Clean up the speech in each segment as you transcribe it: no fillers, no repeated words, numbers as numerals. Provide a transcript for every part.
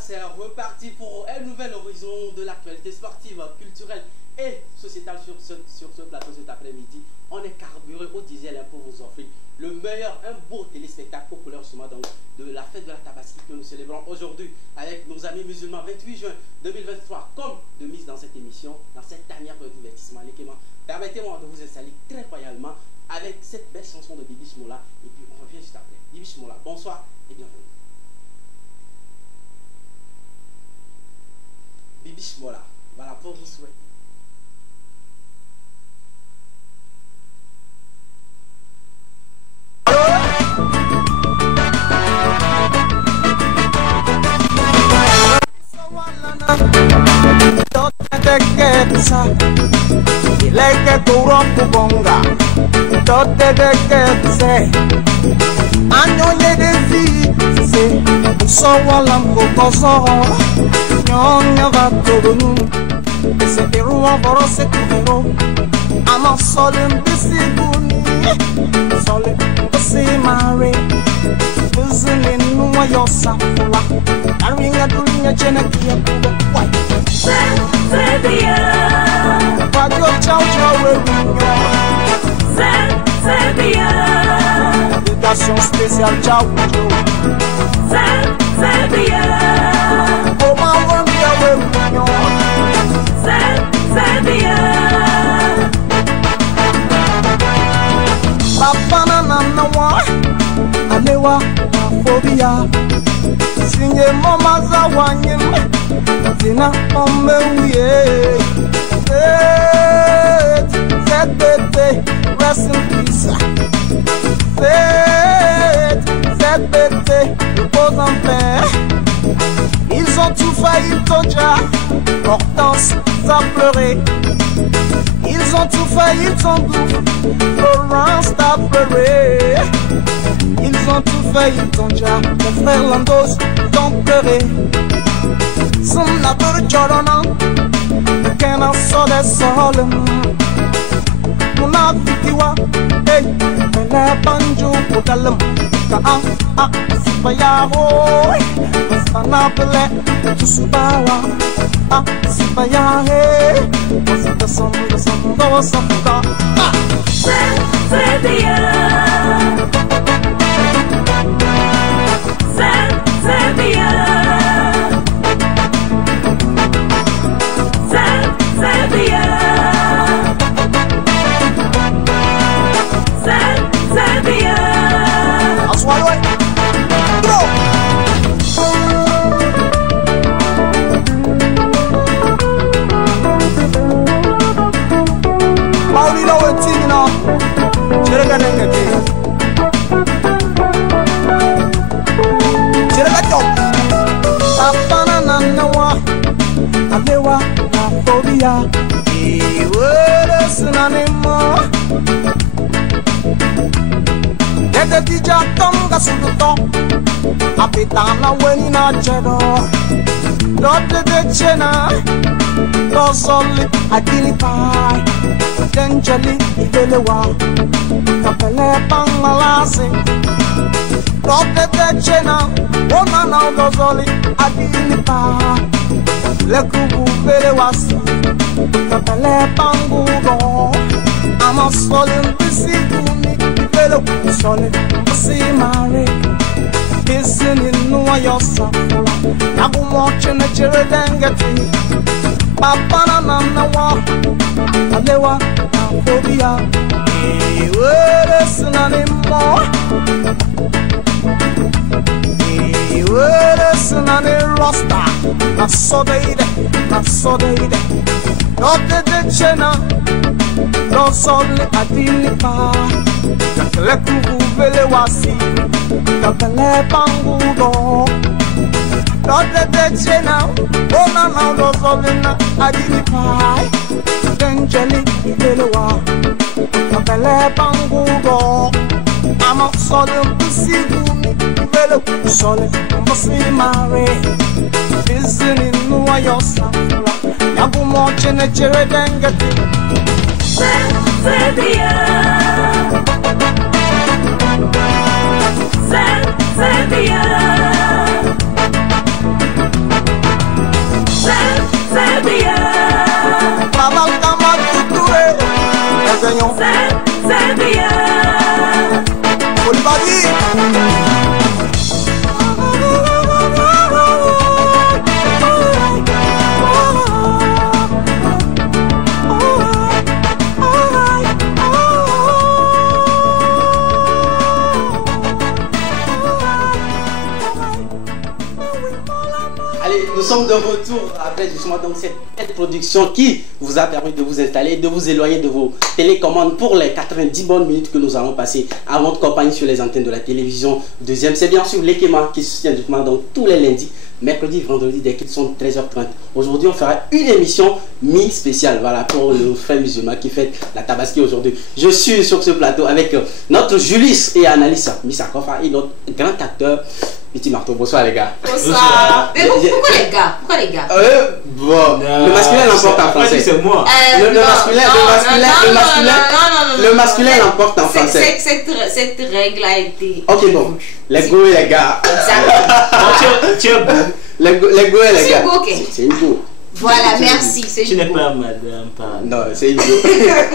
C'est reparti pour un nouvel horizon de l'actualité sportive, culturelle et sociétale sur ce plateau cet après-midi. On est carburé au diesel pour vous offrir le meilleur, un beau téléspectacle populaire donc, de la fête de la Tabaski que nous célébrons aujourd'hui avec nos amis musulmans 28 juin 2023 comme de mise dans cette émission, dans cette dernière de divertissement. Permettez-moi de vous installer très royalement avec cette belle chanson de Bibi Shmola et puis on revient juste après. Bibi Shmola, bonsoir et bienvenue. Bibi Shmola, voilà pour vous souhaiter. Ileke kuroku bonga tote deke se anyo yedezi se so wala mkokoso nyonya vatogonu se eruwa borose kuvero ama sole mbisi buni sole mbisi mare buzune nuwa yosafula aringa dunya chena kia kubo kwai Radio Ciao Éducation spéciale Ciao Comment on Papa Nanawa Alewa Phobia Singe Mama Zawanyem Tina Omewye ZBT, rest in peace. ZBT, repose en paix. Ils ont tout failli, Tonja. Hortense a pleuré. Ils ont tout failli, Tondou. Florence a pleuré. Ils ont tout failli, Tonja. Mon frère Landos ont pleuré. Son abur Jordan. Kena sole sole Muna fitiwa Hey Mene banjo Kudalam Ka Sipaya hoy Masana pele Tusubawa Sipaya hey Masita sondo Safuka Sebia Sebia Alewa na phobia iwere sinanimo Dede tija tonga suduto Apitana weni na jedo Dote de chena Dosoli adini pai Denjali igelewa Kapele pangalasi Dote de chena Ona na dosoli adini pai Lekubu bele wasi Kapele pangugo Ama soli mbisi gumi Bele kusole mbisi mare Kisini nuwa yosa fula Yagu moche ne chere dengeti Papa na nanawa Alewa na phobia Iwere sinanimo Iwere sinani rosta Na sodeide Note de chena No soli adini pa Kakele kubu vele wasi Kakele pangudo Note de chena Ona na no soli na adini pa Denjeli vele wa Kakele pangudo Ama sole mpusigumi vele kusole mbasimare izini nuwa yosafula yabumo chene chere dengati Serbia Serbia Serbia Babal kama tutue Ezenyon Serbia Olibadi Allez, nous sommes de retour après justement donc cette production qui vous a permis de vous installer, de vous éloigner de vos télécommandes pour les 90 bonnes minutes que nous allons passer à votre compagnie sur les antennes de la télévision deuxième. C'est bien sûr l'Ekema qui soutient justement donc tous les lundis, mercredi, vendredi dès qu'ils sont 13h30. Aujourd'hui, on fera une émission mi-spéciale, voilà, pour le frère musulman qui fait la Tabaski aujourd'hui. Je suis sur ce plateau avec notre Julius et Annalisa Misakofa et notre grand acteur Petit Marteau. Bonsoir les gars. Bonsoir. Mais pourquoi les gars? Pourquoi les gars? Bon, le masculin l'emporte en français. C'est moi. Le masculin l'emporte en français. Cette règle a été... Ok, bon. Les go et les gars. Exactement. Les go et les C'est gars. une go, ok. C'est une go. Voilà, merci. C'est Tu une n'es go. pas madame, pas... Non, c'est une go.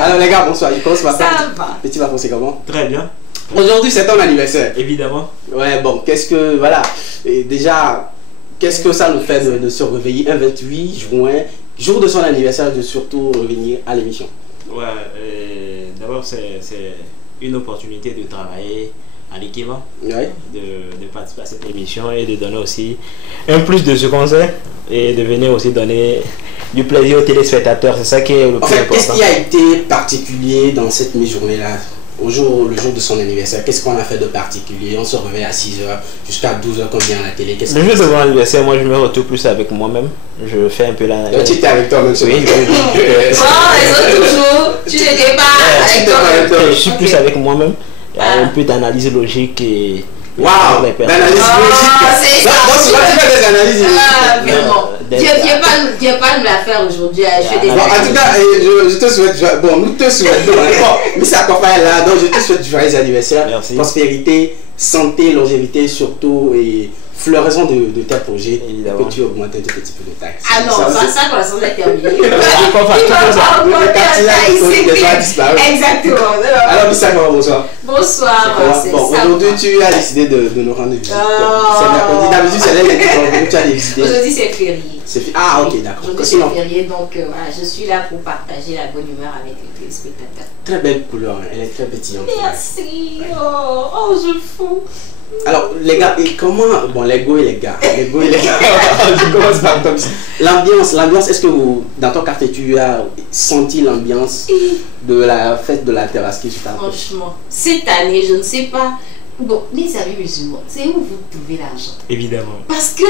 Alors les gars, bonsoir. Il commence par Ça va. Petit Marteau, c'est comment? Très bien, Aujourd'hui, c'est ton anniversaire. évidemment. Ouais, bon, qu'est-ce que, voilà, et déjà, qu'est-ce que ça nous fait de se réveiller un 28 juin, jour de son anniversaire, de surtout revenir à l'émission? Ouais, d'abord c'est une opportunité de travailler à l'Ekema, Ouais. de participer à cette émission et de donner aussi un plus de ce qu'on sait et de venir aussi donner du plaisir aux téléspectateurs. C'est ça qui est le En plus fait, qu'est-ce important. qui a été particulier dans cette mi-journée-là, le jour de son anniversaire? Qu'est-ce qu'on a fait de particulier? On se réveille à 6h jusqu'à 12h quand on vient à la télé. Qu'est-ce Le que- jour de mon anniversaire, moi je me retrouve plus avec moi-même. Je fais un peu la... Donc, tu étais avec toi-même ce Oui, matin. Oh, les autres toujours. Tu n'étais pas avec toi. Je suis plus Ok. avec moi-même. Il y a Ah. un peu d'analyse logique et... Waouh! les personnes. L'analyse Ah, c'est logique. ça. Donc, souvent, tu fais des analyses Ah, logiques. vraiment. Viens pas me la faire aujourd'hui. Je fais des Bon, en tout cas, je te souhaite, bon, nous te souhaitons, d'accord, mais ça est là, donc je te souhaite joyeux anniversaire, Merci. prospérité, santé, longévité surtout, et floraison de tes projets, et Évidemment. que tu augmentes un tout petit peu de taxes. Ah non, ça pour l'instant, c'est terminé. Il va Enfin, tout pas ça. encore Le quartier là, faire ça, il il va s'est disparaître. Exactement. Alors, Missa, bonsoir. Bonsoir. c'est Bon, ça. aujourd'hui, tu as décidé de nous rendre visite. Oh. C'est mercredi, d'habitude, c'est lundi, aujourd'hui, tu as décidé. Aujourd'hui, c'est férié. Ah, ok, d'accord. Aujourd'hui, Sinon, c'est férié, donc voilà, je suis là pour partager la bonne humeur avec les téléspectateurs. très belle couleur, hein, elle est très pétillante. Merci. Oh, je fous. Alors, les gars, et comment... Bon, les go et les gars. Les go et les gars. Je commence par comme ça. L'ambiance, est-ce que vous, dans ton quartier, tu as senti l'ambiance de la fête de la Tabaski juste après? Franchement, cette année, je ne sais pas. Bon, les amis musulmans, c'est où vous trouvez l'argent? Évidemment. Parce que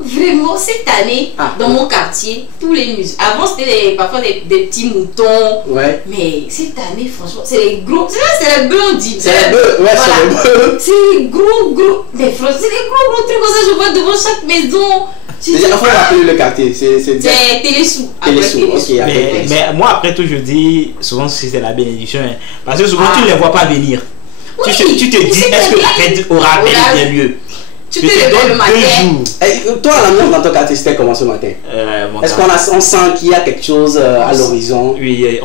vraiment, cette année, Ah. dans mon quartier, tous les musulmans. Avant, c'était parfois des petits moutons. Ouais. Mais cette année, franchement, c'est les gros. C'est les bœufs, on dit. C'est les bœufs, ouais, c'est les bœufs. C'est les gros. Mais franchement, c'est les gros trucs comme ça, je vois devant chaque maison. Déjà, il faut rappeler le quartier. C'est C'est Télésous. Télésous, ok. Mais, Après, mais moi, après tout, je dis souvent si c'est la bénédiction. Hein, parce que souvent, tu ne les vois pas venir. Oui, tu te oui, dis, c'est est-ce que bien. la fête aura bel et bien lieu? Tu Je te te lèves le donne matin. 2 jours. Et toi, l'ambiance dans ton quartier, c'était comment ce matin? Mon Est-ce gars. on sent qu'il y a quelque chose à l'horizon? Oui,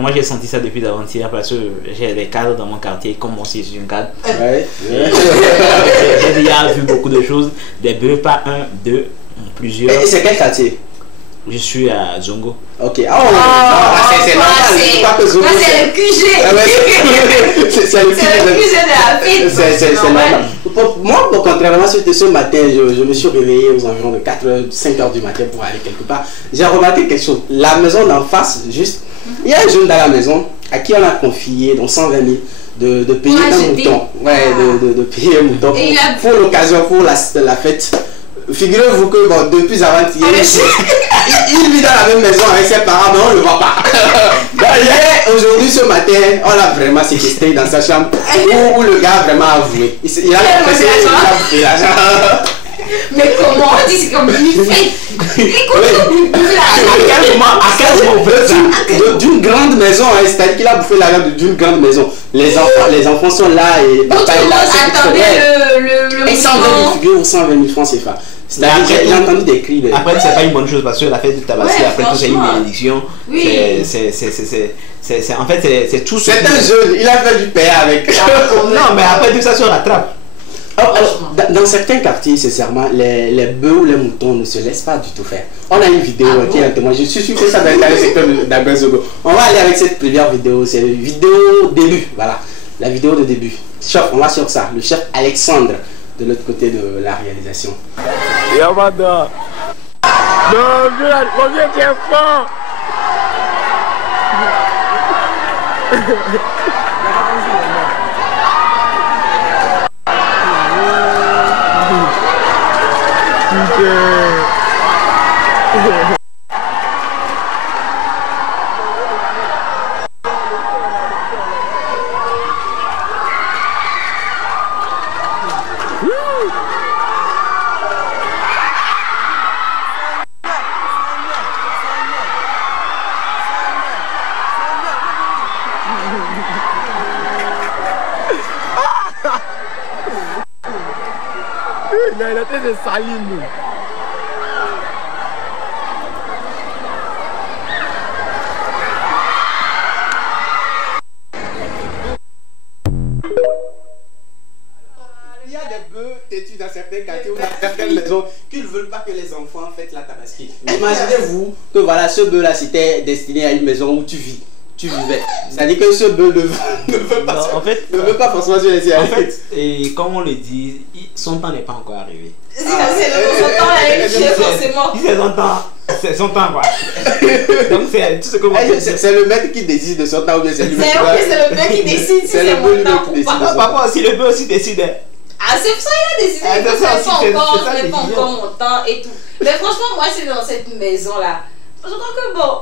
moi j'ai senti ça depuis d'avant-hier parce que j'ai des cadres dans mon quartier, comme moi aussi je suis une cadre. Ouais. J'ai déjà vu beaucoup de choses, des bœufs, pas un, deux, plusieurs. Et c'est quel quartier? Je suis à Zongo. Ok. C'est Toi, normal. C'est pas que toi, c'est le QG. Ah ouais, c'est le C'est le QG de la fête. C'est normal. normal. Moi, contrairement à ce matin, je me suis réveillé aux environs de 4h, 5h du matin pour aller quelque part. J'ai remarqué quelque chose. La maison d'en face, juste, il y a un jeune dans la maison à qui on a confié donc 120 000 de payer Ouais, un j'ai mouton. dit. Ouais, Ah. de payer un mouton Et il a- pour l'occasion, pour la fête. Figurez-vous que bon, depuis avant-hier, il vit dans la même maison avec ses parents, mais on ne le voit pas. Aujourd'hui, ce matin, on l'a vraiment séquestré dans sa chambre où le gars a vraiment avoué. Il a bouffé l'argent. Mais comment on dit c'est comme il fait? À quel moment d'une grande maison, hein, c'est-à-dire qu'il a bouffé l'argent d'une grande maison. Les enfants sont là et papa est là. Attendez le et 120 000 figures ou 120 000 francs CFA. C'est-à-dire qu'il a entendu des cris. Après, c'est pas une bonne chose parce que la fête de Tabaski, Ouais, après tout, c'est une bénédiction. Oui. En fait, c'est tout. C'est un jeune, il a fait du père avec. Non, mais après tout ça se rattrape. Dans certains quartiers, sincèrement, les bœufs ou les moutons ne se laissent pas du tout faire. On a une vidéo qui est un témoin. Je suis sûr que ça va être le secteur d'Abenzogo. On va aller avec cette première vidéo. C'est une vidéo début. Voilà, la vidéo de début. Chef, on va sur ça. Le chef Alexandre, de l'autre côté de la réalisation. Yamada. Non, reviens, tu es fort. Il a été de salir nous. Il y a des bœufs têtus dans certains quartiers ou dans certaines maisons qui ne veulent pas que les enfants fêtent la Tabaski. Imaginez-vous que voilà, ce bœuf-là c'était destiné à une maison où tu vis. Tu vivais. C'est-à-dire que ce bœuf ne veut pas forcément se laisser aller. En fait, et comme on le dit, son temps n'est pas encore arrivé. C'est son temps là, forcément. C'est son temps quoi. Donc c'est tout ce que moi c'est le maître qui décide de son temps ou bien c'est lui. C'est le maître qui décide si c'est mon temps ou pas. Parfois aussi le bœuf aussi décide. Ah, c'est pour ça qu'il a décidé que c'est pas encore mon temps et tout. Mais franchement, moi, c'est dans cette maison-là. Je crois que bon,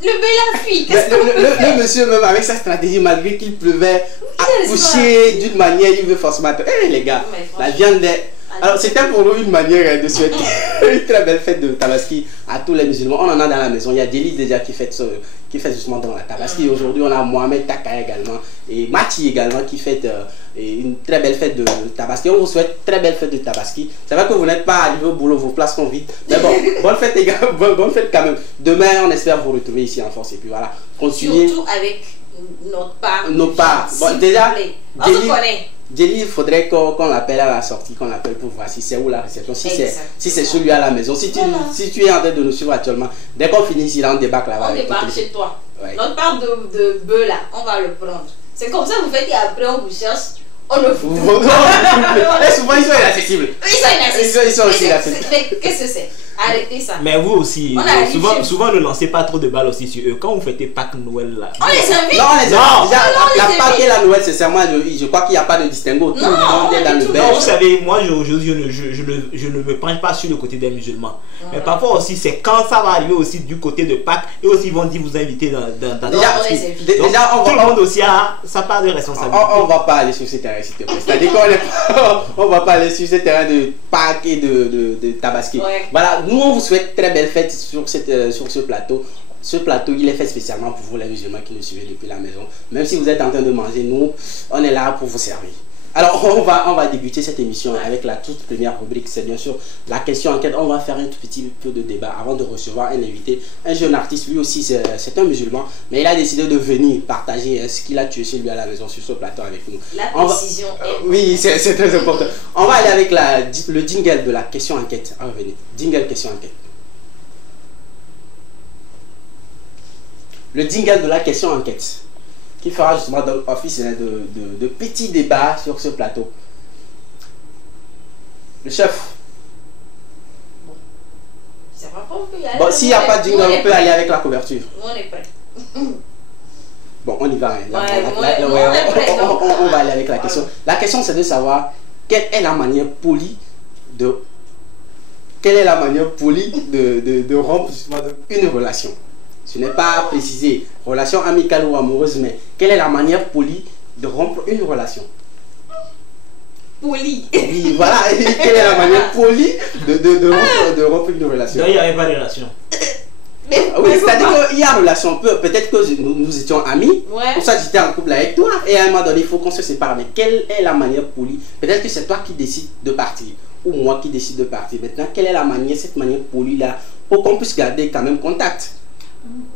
le bébé la fille, qu'est-ce qu'on peut faire? Le monsieur, même avec sa stratégie, malgré qu'il pleuvait, accoucher d'une manière, il veut forcément. Les gars, la viande est. Alors, c'était pour nous une manière de souhaiter une très belle fête de Tabaski à tous les musulmans. On en a dans la maison. Il y a Délice déjà qui fête justement dans la Tabaski. Aujourd'hui, on a Mohamed Takaya également et Mati également qui fête une très belle fête de Tabaski. On vous souhaite très belle fête de Tabaski. C'est vrai que vous n'êtes pas arrivé au boulot, vos places sont vides. Mais bon, bonne fête également, bonne fête quand même. Demain, on espère vous retrouver ici en force. Et puis voilà, continuez. Surtout avec notre part. Nos parts. Bon, déjà, on se connaît. Jelly, il faudrait qu'on l'appelle à la sortie, qu'on l'appelle pour voir si c'est où la réception, si c'est celui à la maison. Si tu es en train de nous suivre actuellement, dès qu'on finit ici, là, on débarque là-bas. On débarque chez toi. Ouais. Notre part de bœuf là, on va le prendre. C'est comme ça que vous faites et après on vous cherche, on le fout. Et souvent, ils sont inaccessibles. Ils sont inaccessibles. Ils sont aussi inaccessibles. Mais qu'est-ce que c'est? Arrêtez ça. Mais vous aussi, souvent ne lancez pas trop de balles aussi sur eux. Quand vous fêtez Pâques, Noël là. On les invite. Non, on les invite. La Pâques et la Noël, c'est seulement, je crois qu'il n'y a pas de distinguo. Tout le monde est dans le Non, vous savez, moi je ne me penche pas sur le côté des musulmans. Mais parfois aussi, c'est quand ça va arriver aussi du côté de Pâques, et aussi ils vont dire vous inviter dans déjà, tout le monde aussi a sa part de responsabilité. On va pas aller sur ces terrains, s'il te plaît. C'est-à-dire qu'on va pas aller sur ces terrains de Pâques et de Tabaski. Voilà. Nous, on vous souhaite très belle fête sur ce plateau. Ce plateau, il est fait spécialement pour vous, les musulmans qui nous suivez depuis la maison. Même si vous êtes en train de manger, nous, on est là pour vous servir. Alors, on va débuter cette émission avec la toute première rubrique. C'est bien sûr la question enquête. On va faire un tout petit peu de débat avant de recevoir un invité, un jeune artiste. Lui aussi, c'est un musulman, mais il a décidé de venir partager ce qu'il a tué chez lui à la maison sur ce plateau avec nous. La décision est... Oui, c'est très important. On va aller avec le jingle de la question enquête. Ah, venez. Jingle question enquête. Le jingle de la question enquête qui fera justement office de petits débats sur ce plateau. Le chef. Bon, s'il n'y a pas de jingle, on peut aller avec la couverture. On est prêt. Bon, on y va. On va aller avec la question. La question, c'est de savoir quelle est la manière polie de quelle est la manière polie de rompre justement une relation? Ce n'est pas précisé, relation amicale ou amoureuse, mais quelle est la manière polie de rompre une relation? Poli. Oui, voilà, et quelle est la manière polie de rompre une relation? Non, il n'y avait pas de relation. Oui, c'est-à-dire qu'il y a relation, peut-être que nous étions amis, Ouais. pour ça j'étais en couple avec toi, et à un moment donné, il faut qu'on se sépare. Mais quelle est la manière polie? Peut-être que c'est toi qui décides de partir, ou moi qui décide de partir. Maintenant, quelle est la manière, cette manière polie-là, pour qu'on puisse garder quand même contact?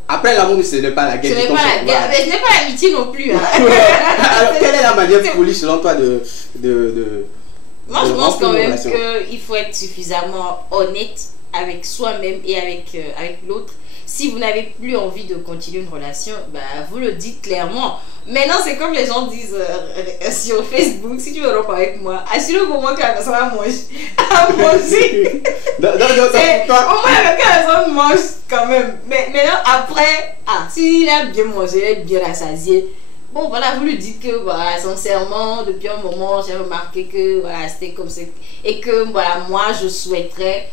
Après l'amour, ce n'est pas la guerre. Ce n'est pas la guerre, mais ce n'est pas l'amitié non plus. Hein. Alors, quelle est la manière polie selon toi Moi, je pense rompre quand une même relation? qu'il faut être suffisamment honnête avec soi-même et avec l'autre. Si vous n'avez plus envie de continuer une relation, bah, vous le dites clairement. Maintenant, c'est comme les gens disent sur Facebook, si tu veux rompre avec moi, assure-vous au moins que la personne va manger. À manger. Au moins, la personne mange quand même. Mais maintenant, après, s'il a bien mangé, il est bien rassasié. Bon, voilà, vous lui dites que, voilà, sincèrement, depuis un moment, j'ai remarqué que, voilà, c'était comme ça. Et que, voilà, moi, je souhaiterais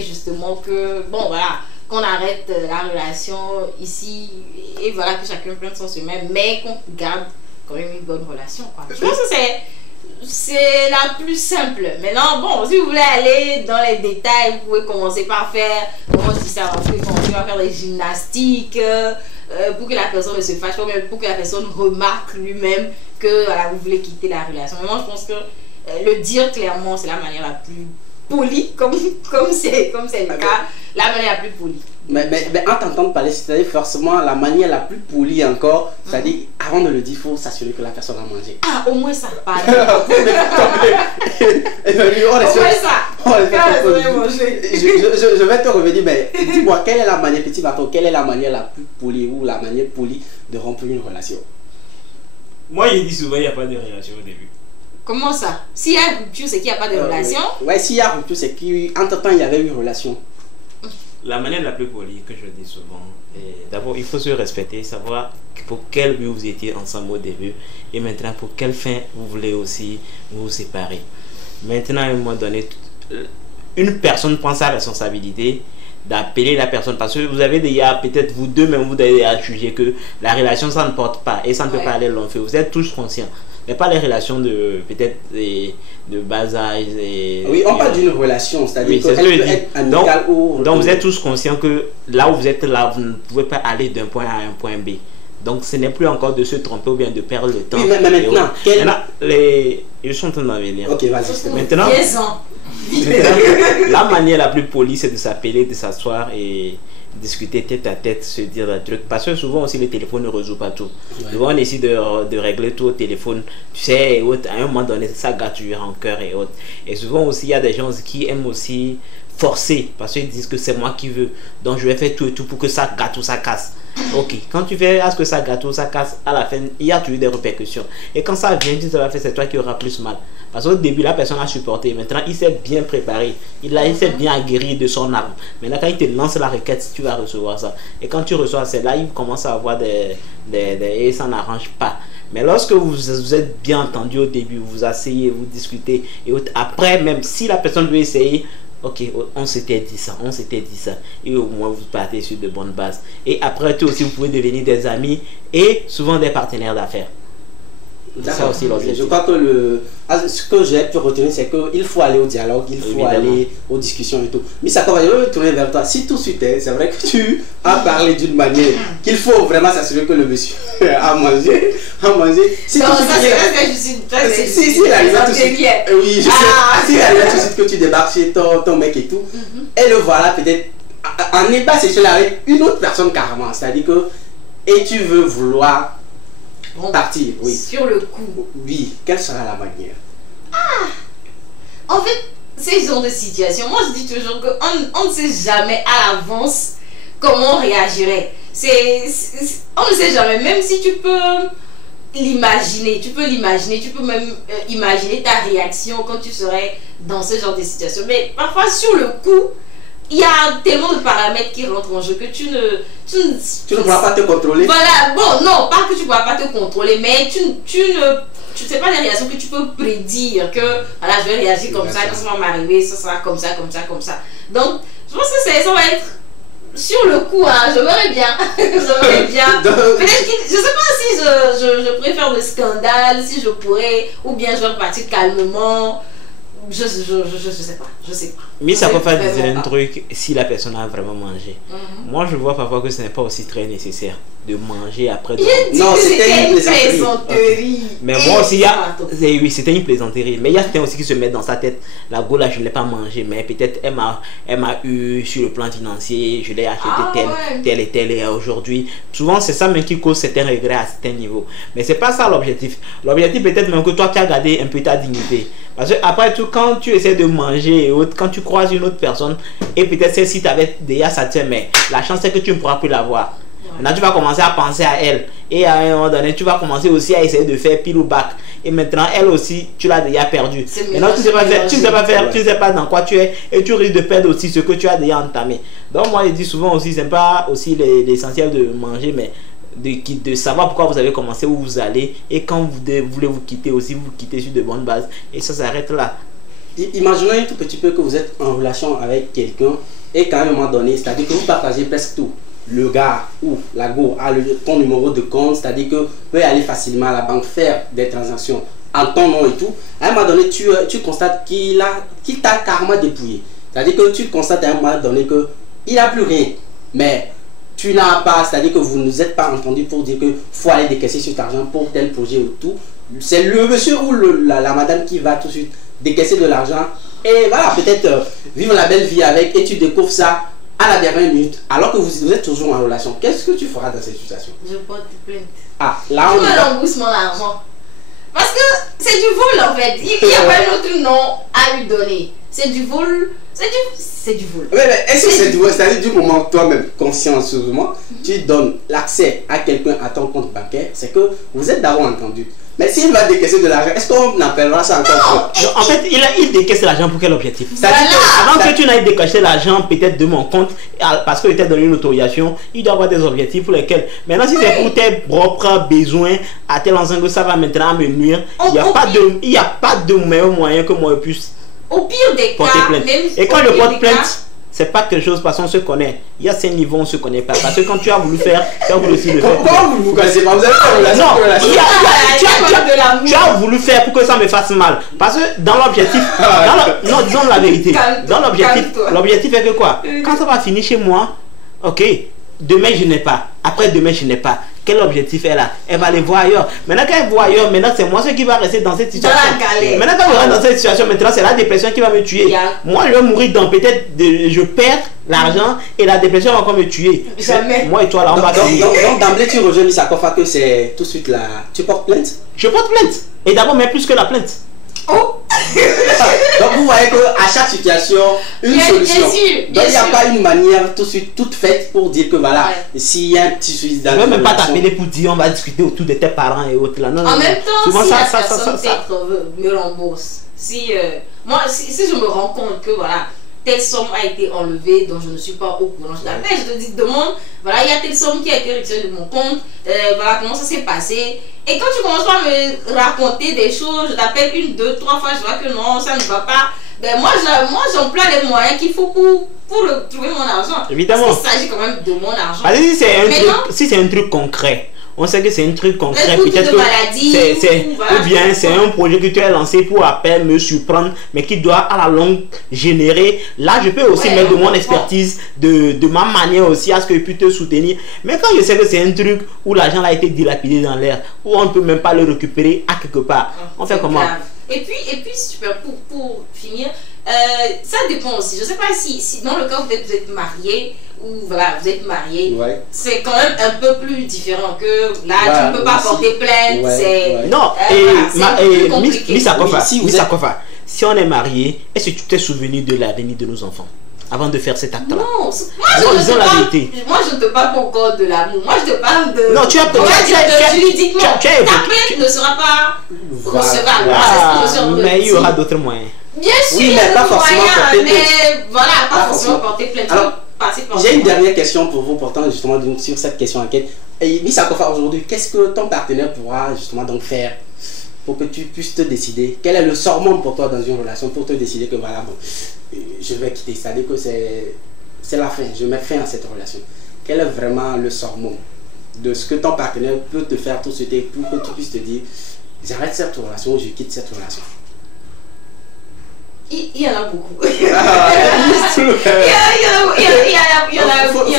justement que, bon, voilà, qu'on arrête la relation ici. Et voilà, que chacun prenne son chemin, mais qu'on garde quand même une bonne relation, quoi. Je pense que c'est la plus simple. Maintenant, bon, si vous voulez aller dans les détails, vous pouvez commencer par faire, comment je dis ça, on va faire des gymnastiques, pour que la personne ne se fâche pas, même pour que la personne remarque lui-même que voilà, vous voulez quitter la relation. Mais moi, je pense que le dire clairement, c'est la manière la plus polie, comme c'est le cas, la manière la plus polie. Mais en t'entendant parler, c'est-à-dire forcément la manière la plus polie encore, c'est-à-dire avant de le dire, il faut s'assurer que la personne a mangé. Ah, au moins ça, pas. Je vais te revenir, mais dis-moi, quelle est la manière, petit bateau, quelle est la manière la plus polie ou la manière polie de rompre une relation? Moi, je dis souvent, il n'y a pas de relation au début. Comment ça? S'il y a rupture, c'est qu'il n'y a pas de relation? Ouais, s'il y a rupture, c'est qu'entre-temps, il y avait une relation. La manière la plus polie que je dis souvent, d'abord il faut se respecter, savoir pour quel but vous étiez ensemble au début et maintenant pour quelle fin vous voulez aussi vous séparer. Maintenant à un moment donné, une personne prend sa responsabilité d'appeler la personne parce que vous avez déjà, peut-être vous deux même vous avez déjà jugé que la relation ça ne porte pas et ça ne peut pas aller long feu. Vous êtes tous conscients. Mais pas les relations de peut-être de bas âge. Oui, on parle d'une relation, c'est-à-dire qu'elle peut être amicale ou... Donc vous êtes tous conscients que là où vous êtes là, vous ne pouvez pas aller d'un point A à un point B. Donc ce n'est plus encore de se tromper ou bien de perdre le temps. Oui, mais maintenant, ils sont en train d'en venir. Ok, vas-y. Maintenant, la manière la plus polie, c'est de s'appeler, de s'asseoir et discuter tête à tête, se dire un truc. Parce que souvent aussi le téléphone ne résout pas tout. Ouais. Souvent on essaie de régler tout au téléphone, tu sais, et autres. À un moment donné, ça gâte du rancœur et autres. Et souvent aussi, il y a des gens qui aiment aussi forcer parce qu'ils disent que c'est moi qui veux. Donc je vais faire tout et tout pour que ça gâte ou ça casse. Ok, quand tu fais à ce que ça gâte ou ça casse, à la fin, il y a toujours des répercussions. Et quand ça vient, tu te vas faire, c'est toi qui auras plus mal. Parce qu'au début, la personne a supporté. Maintenant, il s'est bien préparé. Il s'est bien aguerri de son arme. Maintenant, quand il te lance la requête, tu vas recevoir ça. Et quand tu reçois celle-là, il commence à avoir et ça n'arrange pas. Mais lorsque vous êtes bien entendu au début, vous asseyez, vous discutez, et après, même si la personne veut essayer, ok, on s'était dit ça, et au moins vous partez sur de bonnes bases. Et après tout aussi, vous pouvez devenir des amis et souvent des partenaires d'affaires. Ça aussi, je crois que ce que j'ai pu retenir, c'est qu'il faut aller au dialogue, il faut aller aux discussions et tout. Mais ça, quand je vais me tourner vers toi, si tout de suite, c'est vrai que tu as parlé d'une manière qu'il faut vraiment s'assurer que le monsieur a mangé. Si non, ça c'est si il arrive tout de suite, oui, je sais, s'il arrive tout de suite que tu débarques chez ton mec et tout, et le voilà peut-être en état sexuel avec une autre personne carrément, c'est-à-dire que, et tu veux vouloir partir, oui. Sur le coup. Oui, quelle sera la manière? En fait, ces genres de situations, moi je dis toujours qu'on ne sait jamais à l'avance comment on réagirait. On ne sait jamais, même si tu peux l'imaginer, tu peux même imaginer ta réaction quand tu serais dans ce genre de situation. Mais parfois sur le coup, il y a tellement de paramètres qui rentrent en jeu que tu ne pourras pas te contrôler. Voilà, bon, non, pas que tu ne pourras pas te contrôler, mais tu ne tu sais pas des réactions que tu peux prédire que voilà, je vais réagir comme ça, quand ça va m'arriver, ça sera comme ça, comme ça, comme ça. Donc, je pense que ça va être sur le coup, hein, je verrais bien. J'aimerais bien. Peut-être que je sais pas si je préfère le scandale, si je pourrais, ou bien je vais repartir calmement. Je sais pas, je sais pas. Mais ça peut faire dire un truc si la personne a vraiment mangé. Moi, je vois parfois que ce n'est pas aussi très nécessaire de manger après. Non, c'était une plaisanterie. Mais moi aussi, il y a. Oui, c'était une plaisanterie. Mais il y a certains aussi qui se mettent dans sa tête. La go là, je ne l'ai pas mangé, mais peut-être elle m'a eu sur le plan financier. Je l'ai acheté tel et tel. Et aujourd'hui, souvent c'est ça même qui cause certains regrets à certains niveaux. Mais c'est pas ça l'objectif. L'objectif peut-être même que toi tu as gardé un peu ta dignité. Parce que après tout, quand tu essaies de manger et autres, quand tu croises une autre personne et peut-être celle-ci t'avait déjà satisfait, mais la chance c'est que tu ne pourras plus la voir. Maintenant tu vas commencer à penser à elle et à un moment donné tu vas commencer aussi à essayer de faire pile ou bac et maintenant elle aussi tu l'as déjà perdu. Maintenant tu ne sais pas dans quoi tu es et tu risques de perdre aussi ce que tu as déjà entamé. Donc moi je dis souvent aussi c'est pas aussi l'essentiel de manger, mais de savoir pourquoi vous avez commencé, où vous allez, et quand vous voulez vous quitter aussi, vous quittez sur de bonnes bases et ça s'arrête là. Imaginons un tout petit peu que vous êtes en relation avec quelqu'un et qu'à un moment donné, c'est-à-dire que vous partagez presque tout. Le gars ou la go a ton numéro de compte, c'est-à-dire que peut aller facilement à la banque faire des transactions en ton nom et tout. À un moment donné, tu constates qu'il t'a carrément dépouillé. C'est-à-dire que tu constates à un moment donné qu'il n'a plus rien. Mais tu n'as pas, c'est-à-dire que vous ne vous êtes pas entendu pour dire qu'il faut aller décaisser cet argent pour tel projet ou tout. C'est le monsieur ou la madame qui va tout de suite décaisser de l'argent et voilà, peut-être vivre la belle vie avec, et tu découvres ça à la dernière minute alors que vous êtes toujours en relation. Qu'est-ce que tu feras dans cette situation? Je porte plainte. Ah, là on me rembourse mon argent. Parce que c'est du vol en fait. Il n'y a pas un autre nom à lui donner. C'est du vol. C'est du vol. Mais est-ce que c'est du vol? C'est-à-dire du moment que toi-même, consciencieusement, tu donnes l'accès à quelqu'un à ton compte bancaire, c'est que vous êtes d'abord entendu. Mais s'il va décaisser de l'argent, est-ce qu'on appellera ça encore? En fait, il décaisse l'argent pour quel objectif? Voilà. Avant que tu n'ailles décaisser l'argent peut-être de mon compte, parce qu'il t'a donné une autorisation, il doit avoir des objectifs pour lesquels. Maintenant, si c'est pour tes propres besoins, à tel enseigne que ça va maintenant me nuire, il n'y a pas de meilleur moyen que moi je puisse au pire des porter cas, plainte. Et quand je porte plainte, c'est pas quelque chose parce qu'on se connaît. Il y a ces niveaux, on ne se connaît pas. Parce que quand tu as voulu faire, tu as voulu aussi le faire. Pourquoi vous ne connaissez pas? Vous avez pas non, tu as voulu faire pour que ça me fasse mal. Parce que dans l'objectif, non, disons la vérité. Dans l'objectif est que quoi? Quand ça va finir chez moi, ok, demain je n'ai pas. Après demain je n'ai pas. Quel objectif est là? Elle va aller voir ailleurs. Maintenant quand elle voit ailleurs, maintenant c'est moi qui va rester dans cette situation. Maintenant quand je reste dans cette situation, maintenant c'est la dépression qui va me tuer. Moi je vais mourir dans peut-être je perds l'argent et la dépression va encore me tuer. Jamais. Moi et toi là on va finir. Donc d'emblée tu rejoins Miss Akofa que c'est tout de suite là. Tu portes plainte? Je porte plainte. Et d'abord mais plus que la plainte. Oh. Donc vous voyez qu'à chaque situation, une solution. Donc il n'y a pas une manière tout de suite toute faite pour dire que voilà, s'il y a un petit souci dans la relation. Je ne vais même pas t'appeler pour dire on va discuter autour de tes parents et autres là. Non, en même temps, souvent, si la personne me rembourse, si je me rends compte que voilà, telle somme a été enlevée dont je ne suis pas au courant, je t'appelle, je te dis demande, voilà, il y a telle somme qui a été retirée de mon compte, voilà comment ça s'est passé. Et quand tu commences à me raconter des choses, je t'appelle 1, 2, 3 fois, je vois que non, ça ne va pas. Ben moi j'emploie les moyens qu'il faut pour retrouver mon argent. Évidemment. Parce qu'il s'agit quand même de mon argent. Parce que si c'est un truc concret, on sait que c'est un truc concret, peut-être que voilà, ou bien c'est un projet que tu as lancé pour à peine me surprendre, mais qui doit à la longue générer. Là, je peux aussi mettre de mon expertise, de ma manière aussi à ce que je puisse te soutenir. Mais quand je sais que c'est un truc où l'argent a été dilapidé dans l'air, où on ne peut même pas le récupérer à quelque part, on fait comment? Et puis super, pour finir, ça dépend aussi. Je ne sais pas si dans le cas où vous êtes marié, ou voilà, vous êtes marié, c'est quand même un peu plus différent que là, tu ne peux pas porter plainte. Non, Miss Akofa, si on est marié, est-ce que tu t'es souvenu de l'avenir de nos enfants avant de faire cet acte-là? Non, moi je ne te parle pas encore de l'amour. Moi je te parle de. Non, tu as juridiquement. Ta plainte ne sera pas recevable. Mais il y aura d'autres moyens. Bien sûr, oui, mais pas forcément porter plainte. Mais voilà, pas forcément porter plainte. Alors, j'ai une dernière question pour vous, portant justement sur cette question enquête. Miss Akofa, aujourd'hui, qu'est-ce que ton partenaire pourra justement donc faire pour que tu puisses te décider? Quel est le summum pour toi dans une relation pour te décider que voilà, bon, je vais quitter, c'est-à-dire que c'est la fin, je mets fin à cette relation. Quel est vraiment le summum de ce que ton partenaire peut te faire tout de suite pour que tu puisses te dire j'arrête cette relation ou je quitte cette relation? Il y en a beaucoup. Il y en a beaucoup. Il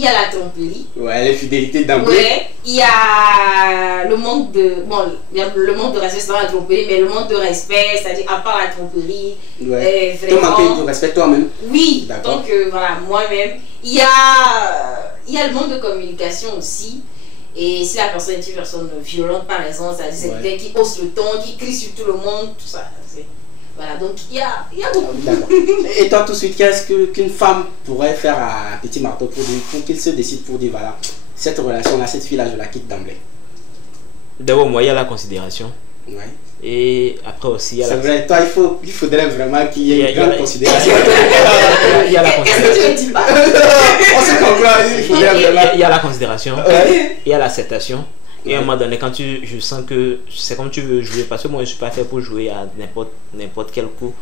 y a la tromperie. Ouais, l'infidélité d'emblée. Ouais, il y a le manque de... Bon, il y a le manque de respect dans la tromperie, mais le manque de respect, c'est-à-dire à part la tromperie, ouais. vraiment... Tu manques de respect toi-même? Oui, donc voilà, moi-même. Il y a le manque de communication aussi. Et si la personne est une personne violente, par exemple, c'est-à-dire c'est quelqu'un qui hausse le ton, qui crie sur tout le monde, tout ça. Voilà, donc il y a beaucoup. D'accord. Et toi, tout de suite, qu'est-ce qu'une femme pourrait faire à Petit Marteau pour qu'il se décide pour dire voilà, cette relation-là, cette fille-là, je la quitte d'emblée? D'abord, moi, il y a la considération. Ouais. Et après aussi, il y a c'est vrai, toi, il faudrait vraiment qu'il y ait une grande considération. Il y a la considération. Qu'est-ce que tu me dis pas? On se comprend, il faudrait vraiment. Il y a la considération, Ouais. il y a l'acceptation. Et à un moment donné, quand je sens que c'est comme tu veux jouer, parce que moi je ne suis pas fait pour jouer à n'importe quel coup.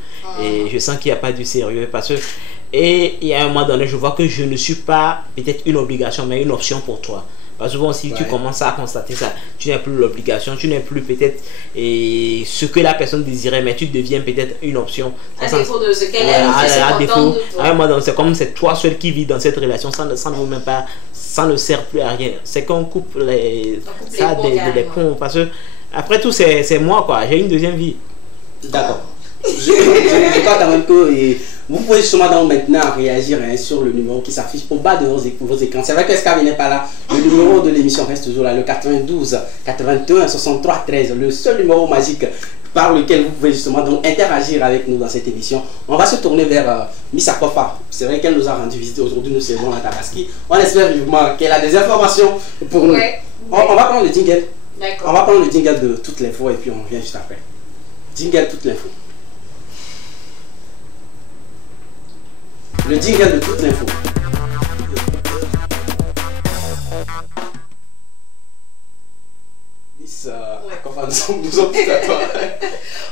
Et je sens qu'il n'y a pas du sérieux. Et il y a un moment donné, je vois que je ne suis pas peut-être une obligation, mais une option pour toi. Parce que souvent, si tu commences à constater ça, tu n'as plus l'obligation, tu n'es plus peut-être ce que la personne désirait, mais tu deviens peut-être une option. À défaut de ce qu'elle aime, à défaut, à un moment donné, c'est comme c'est toi seul qui vis dans cette relation, ça ne sert plus à rien. C'est qu'on coupe les ponts. Parce que après tout, c'est moi, quoi. J'ai une deuxième vie. D'accord. Je crois quand même que vous pouvez justement donc maintenant réagir sur le numéro qui s'affiche au bas de vos écrans. C'est vrai que Escavi n'est pas là. Le numéro de l'émission reste toujours là, le 92 81 63 13, le seul numéro magique par lequel vous pouvez justement donc interagir avec nous dans cette émission. On va se tourner vers Miss Akofa. C'est vrai qu'elle nous a rendu visite aujourd'hui, nous serons à Tabaski. On espère vivement qu'elle a des informations pour nous. On va prendre le jingle. On va prendre le jingle de toute l'info et puis on revient juste après. Jingle toute l'info. Le jingle de toute l'info.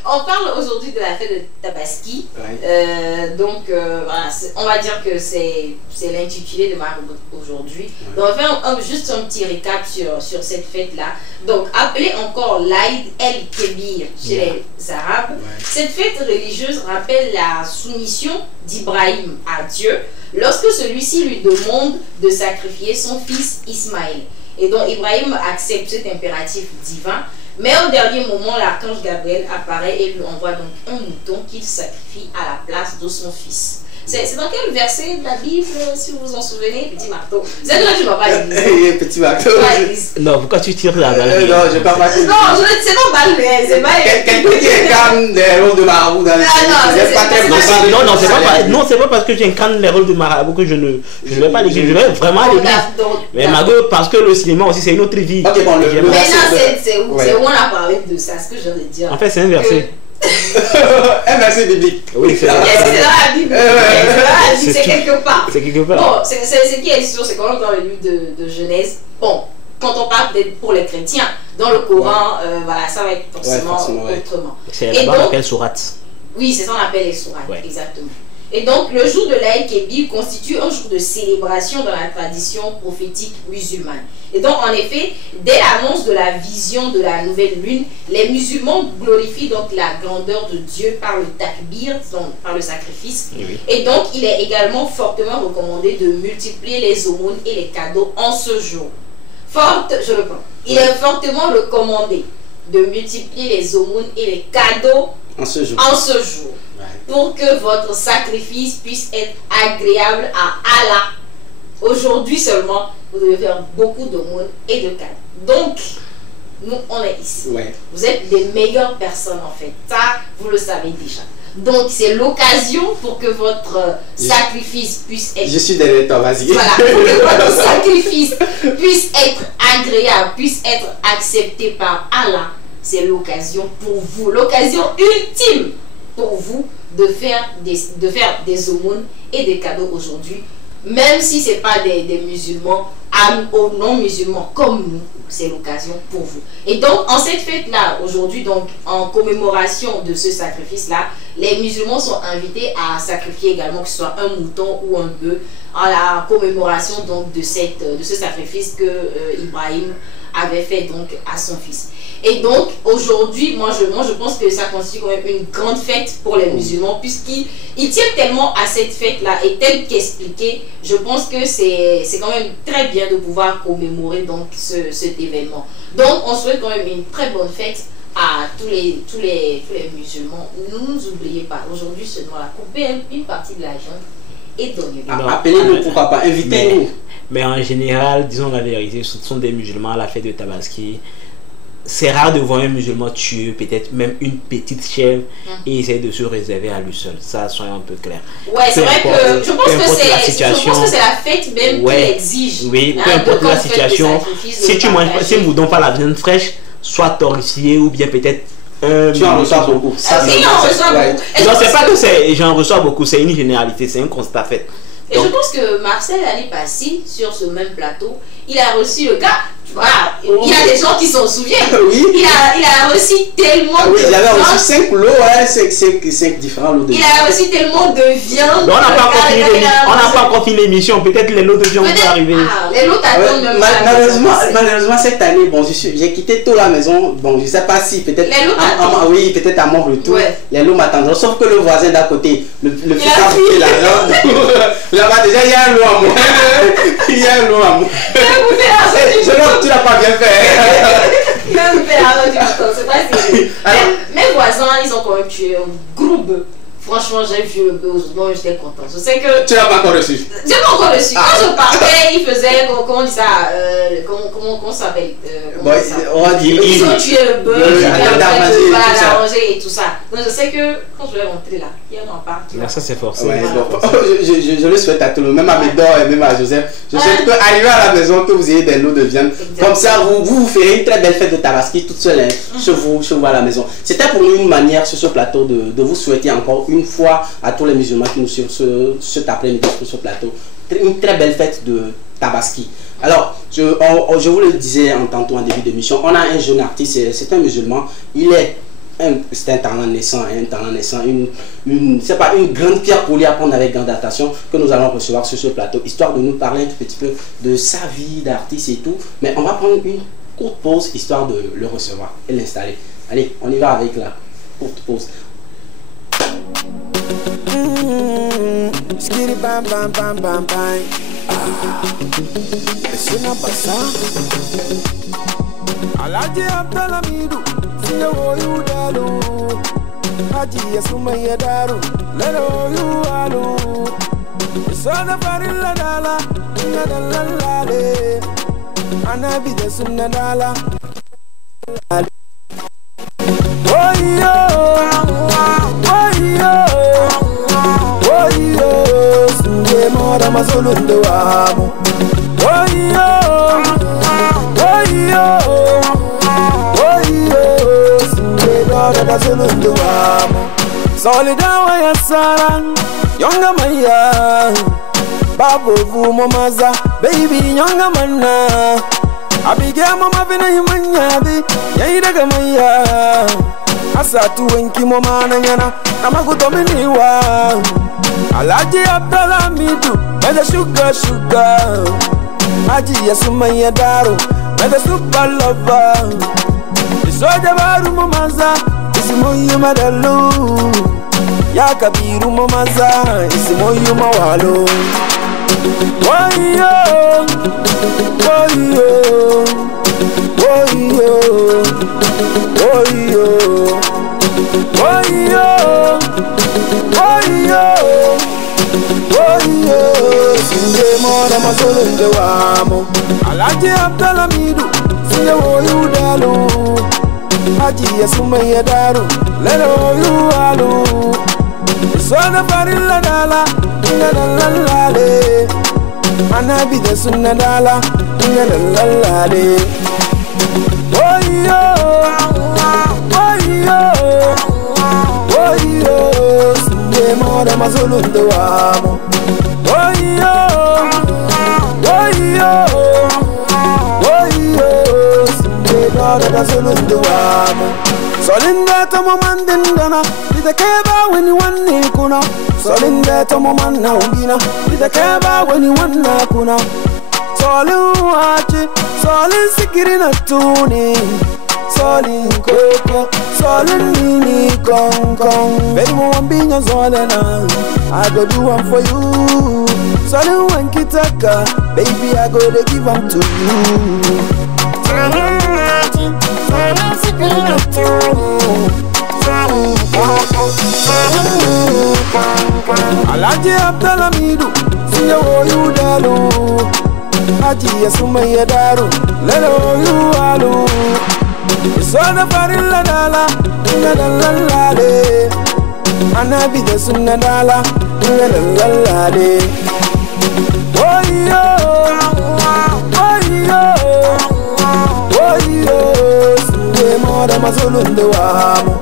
On parle aujourd'hui de la fête de Tabaski. Donc, voilà, on va dire que c'est l'intitulé de ma rubrique aujourd'hui. Donc, on va faire juste un petit récap sur cette fête-là. Donc, appelée encore l'Aïd el-Kébir chez les Arabes. Cette fête religieuse rappelle la soumission d'Ibrahim à Dieu lorsque celui-ci lui demande de sacrifier son fils Ismaël. Et donc Ibrahim accepte cet impératif divin, mais au dernier moment, l'archange Gabriel apparaît et lui envoie donc un mouton qu'il sacrifie à la place de son fils. C'est dans quel verset de la Bible, si vous vous en souvenez, Petit Marteau? C'est là que je ne vais pas l'église. Petit Marteau. Non, pourquoi tu tires la balle? Non, je ne vais pas passer. Non, c'est non balle, c'est pas... Quelqu'un qui incarne des rôles de marabout dans le Non, c'est pas parce que j'incarne les rôles de marabout que je ne vais pas à l'église. Je vais vraiment à l'église. Mais Margot, parce que le cinéma aussi, c'est une autre vie. Ok, bon, mais non, c'est où on a parlé de ça, ce que je veux dire. En fait, c'est un verset. Un verset biblique. Oui, c'est dans la Bible. C'est quelque part. C'est quelque part. Bon, ce qui est sûr, c'est qu'on est dans le livre de Genèse. Bon, quand on parle pour les chrétiens, dans le Coran, voilà, ça va être forcément autrement. C'est là-bas qu'on appelle sourate. Oui, c'est ça qu'on appelle les sourates, exactement. Et donc, le jour de l'Aïd Kébir constitue un jour de célébration dans la tradition prophétique musulmane. Et donc, en effet, dès l'annonce de la vision de la nouvelle lune, les musulmans glorifient donc la grandeur de Dieu par le takbir, donc par le sacrifice. Et donc, il est également fortement recommandé de multiplier les aumônes et les cadeaux en ce jour. Je le prends. Il est fortement recommandé de multiplier les aumônes et les cadeaux en ce jour. Pour que votre sacrifice puisse être agréable à Allah. Aujourd'hui seulement, vous devez faire beaucoup d'aumônes et de cadeaux. Donc, nous, on est ici. Vous êtes des meilleures personnes en fait. Ça, vous le savez déjà. Donc, c'est l'occasion pour que votre sacrifice puisse être... Je suis derrière toi, vas-y. Voilà, pour que votre sacrifice puisse être agréable, puisse être accepté par Allah. C'est l'occasion pour vous, l'occasion ultime pour vous de faire des aumônes et des cadeaux aujourd'hui même si c'est pas des musulmans, aux non-musulmans comme nous, c'est l'occasion pour vous. Et donc, en cette fête-là, aujourd'hui, donc, en commémoration de ce sacrifice-là, les musulmans sont invités à sacrifier également, que ce soit un mouton ou un bœuf, en la commémoration donc de ce sacrifice que Ibrahim avait fait donc à son fils. Et donc aujourd'hui, moi je pense que ça constitue quand même une grande fête pour les musulmans, puisqu'ils tiennent tellement à cette fête-là et tel qu'expliqué, je pense que c'est quand même très bien de pouvoir commémorer donc cet événement. Donc on souhaite quand même une très bonne fête à tous les musulmans. Ne nous oubliez pas, aujourd'hui seulement la coupez une partie de la jambe et donnez-le. Appelez-nous, pourquoi pas, invitez-nous. Mais en général, disons la vérité, ce sont des musulmans à la fête de Tabaski. C'est rare de voir un musulman tuer peut-être même une petite chèvre et essayer de se réserver à lui seul. Ça, soyons un peu clair. Ouais, c'est vrai que je pense que c'est la fête même qui l'exige. Oui, peu importe la situation. Si tu manges, si nous ne donnons pas la viande fraîche, soit torréfiée ou bien peut-être tu en reçois beaucoup. Ça, non, c'est pas que j'en reçois beaucoup, c'est une généralité, c'est un constat fait. Et donc, je pense que Marcel Ali Passi, sur ce même plateau, il a reçu le gars. Voilà, il y a des gens qui s'en souviennent. Oui. Il a reçu tellement de viande. Il avait reçu 5 lots, 5 différents lots de viande. Il a reçu tellement de viande. On n'a pas encore fini l'émission. Peut-être les lots de viande vont arriver. Les lots t'attendent même malheureusement, cette année, bon, j'ai quitté tôt la maison. Bon, je ne sais pas si peut-être. Oui, peut-être à mon retour. Ouais. Les lots m'attendront. Sauf que le voisin d'à côté, le fils a pris la viande. Là-bas, déjà, il y a un lot à moi. Il y a un lot à moi. Tu l'as pas bien fait. Même c'est pas sérieux. Mes voisins, ils ont quand même tué un gros bœuf. Franchement, j'ai vu le bœuf aujourd'hui, j'étais content. Je sais que. Tu l'as pas encore reçu? J'ai pas encore reçu. Quand je partais, ils faisaient. Comment on dit ça? Comment ça s'appelle? Ils ont tué le bœuf, l'arranger et tout ça. Donc je sais que quand je vais rentrer là, il y en a pas. Ça c'est forcé. Je le souhaite à tout le monde, même à Médor et même à Joseph. Je souhaite qu'arriver à la maison, que vous ayez des lots de viande. Comme ça, vous ferez une très belle fête de Tabaski toute seule chez vous à la maison. C'était pour nous une manière sur ce plateau de vous souhaiter encore une fois à tous les musulmans qui nous suivent cet après-midi sur ce plateau une très belle fête de Tabaski. Alors, je vous le disais tantôt en début d'émission, on a un jeune artiste, c'est un musulman, c'est un talent naissant, c'est pas une grande pierre pour lui à prendre avec grande attention que nous allons recevoir sur ce plateau, histoire de nous parler un petit peu de sa vie d'artiste et tout. Mais on va prendre une courte pause histoire de le recevoir et l'installer. Allez, on y va avec la courte pause. Skitty bam bam bam bam bam. Sina basa. Alaji Abdalamidu, siya woyu dalu. Haji Yasumaya daru, lelo yu alu. Isona farilla dala, inna dalalale. Anabi de sunna dala. Mazulundo amo, oyo, singe mazulundo amo. Solidawa ya sarang, yonga maya, babu vumo maza, baby yonga manna. Abiga mama vina himanyadi, yaida maya. Asatu wenki mama nanyana, namakutominiwa. Alaji Abdalamidu, meda sugar. Haji Yasumaya daru, meda super lover. Isoja baru mamaza, isimoyu madalu. Ya kabiru mamaza, isimoyu mawalo. Woyo, singe mora mazulundo wamo. Alaji Abdalamidu, siya woyu dalu. Haji Yasumaya daru, lelo yu alu. Isona farilla dala, inga dalalale. Anabi de sunna dala, inga dalalale. Woyo, singe mora mazulundo wamo. Solinda tomo mandindana, ita keba when you want nikuna. Solinda tomo manna ubina, ita keba when you want nakuna. Solin wachi, solin sikirina tuni, solin koko, solin nini kong kong. Baby mo ambinya solena, I go do one for you. Solin wankitaka, baby I go to give them to you. Solin wachi, solin sikirina tuni, solin koko, solin kong. Alaji Abdallah Midu, siya wo you dalu. Aji Sumaya Daru, Lelo you alu. Isona Farilla Dala, Lalale. Anabi the Sunadala, Lalale. Oh yo, Sue more than Mazulun the Wamo.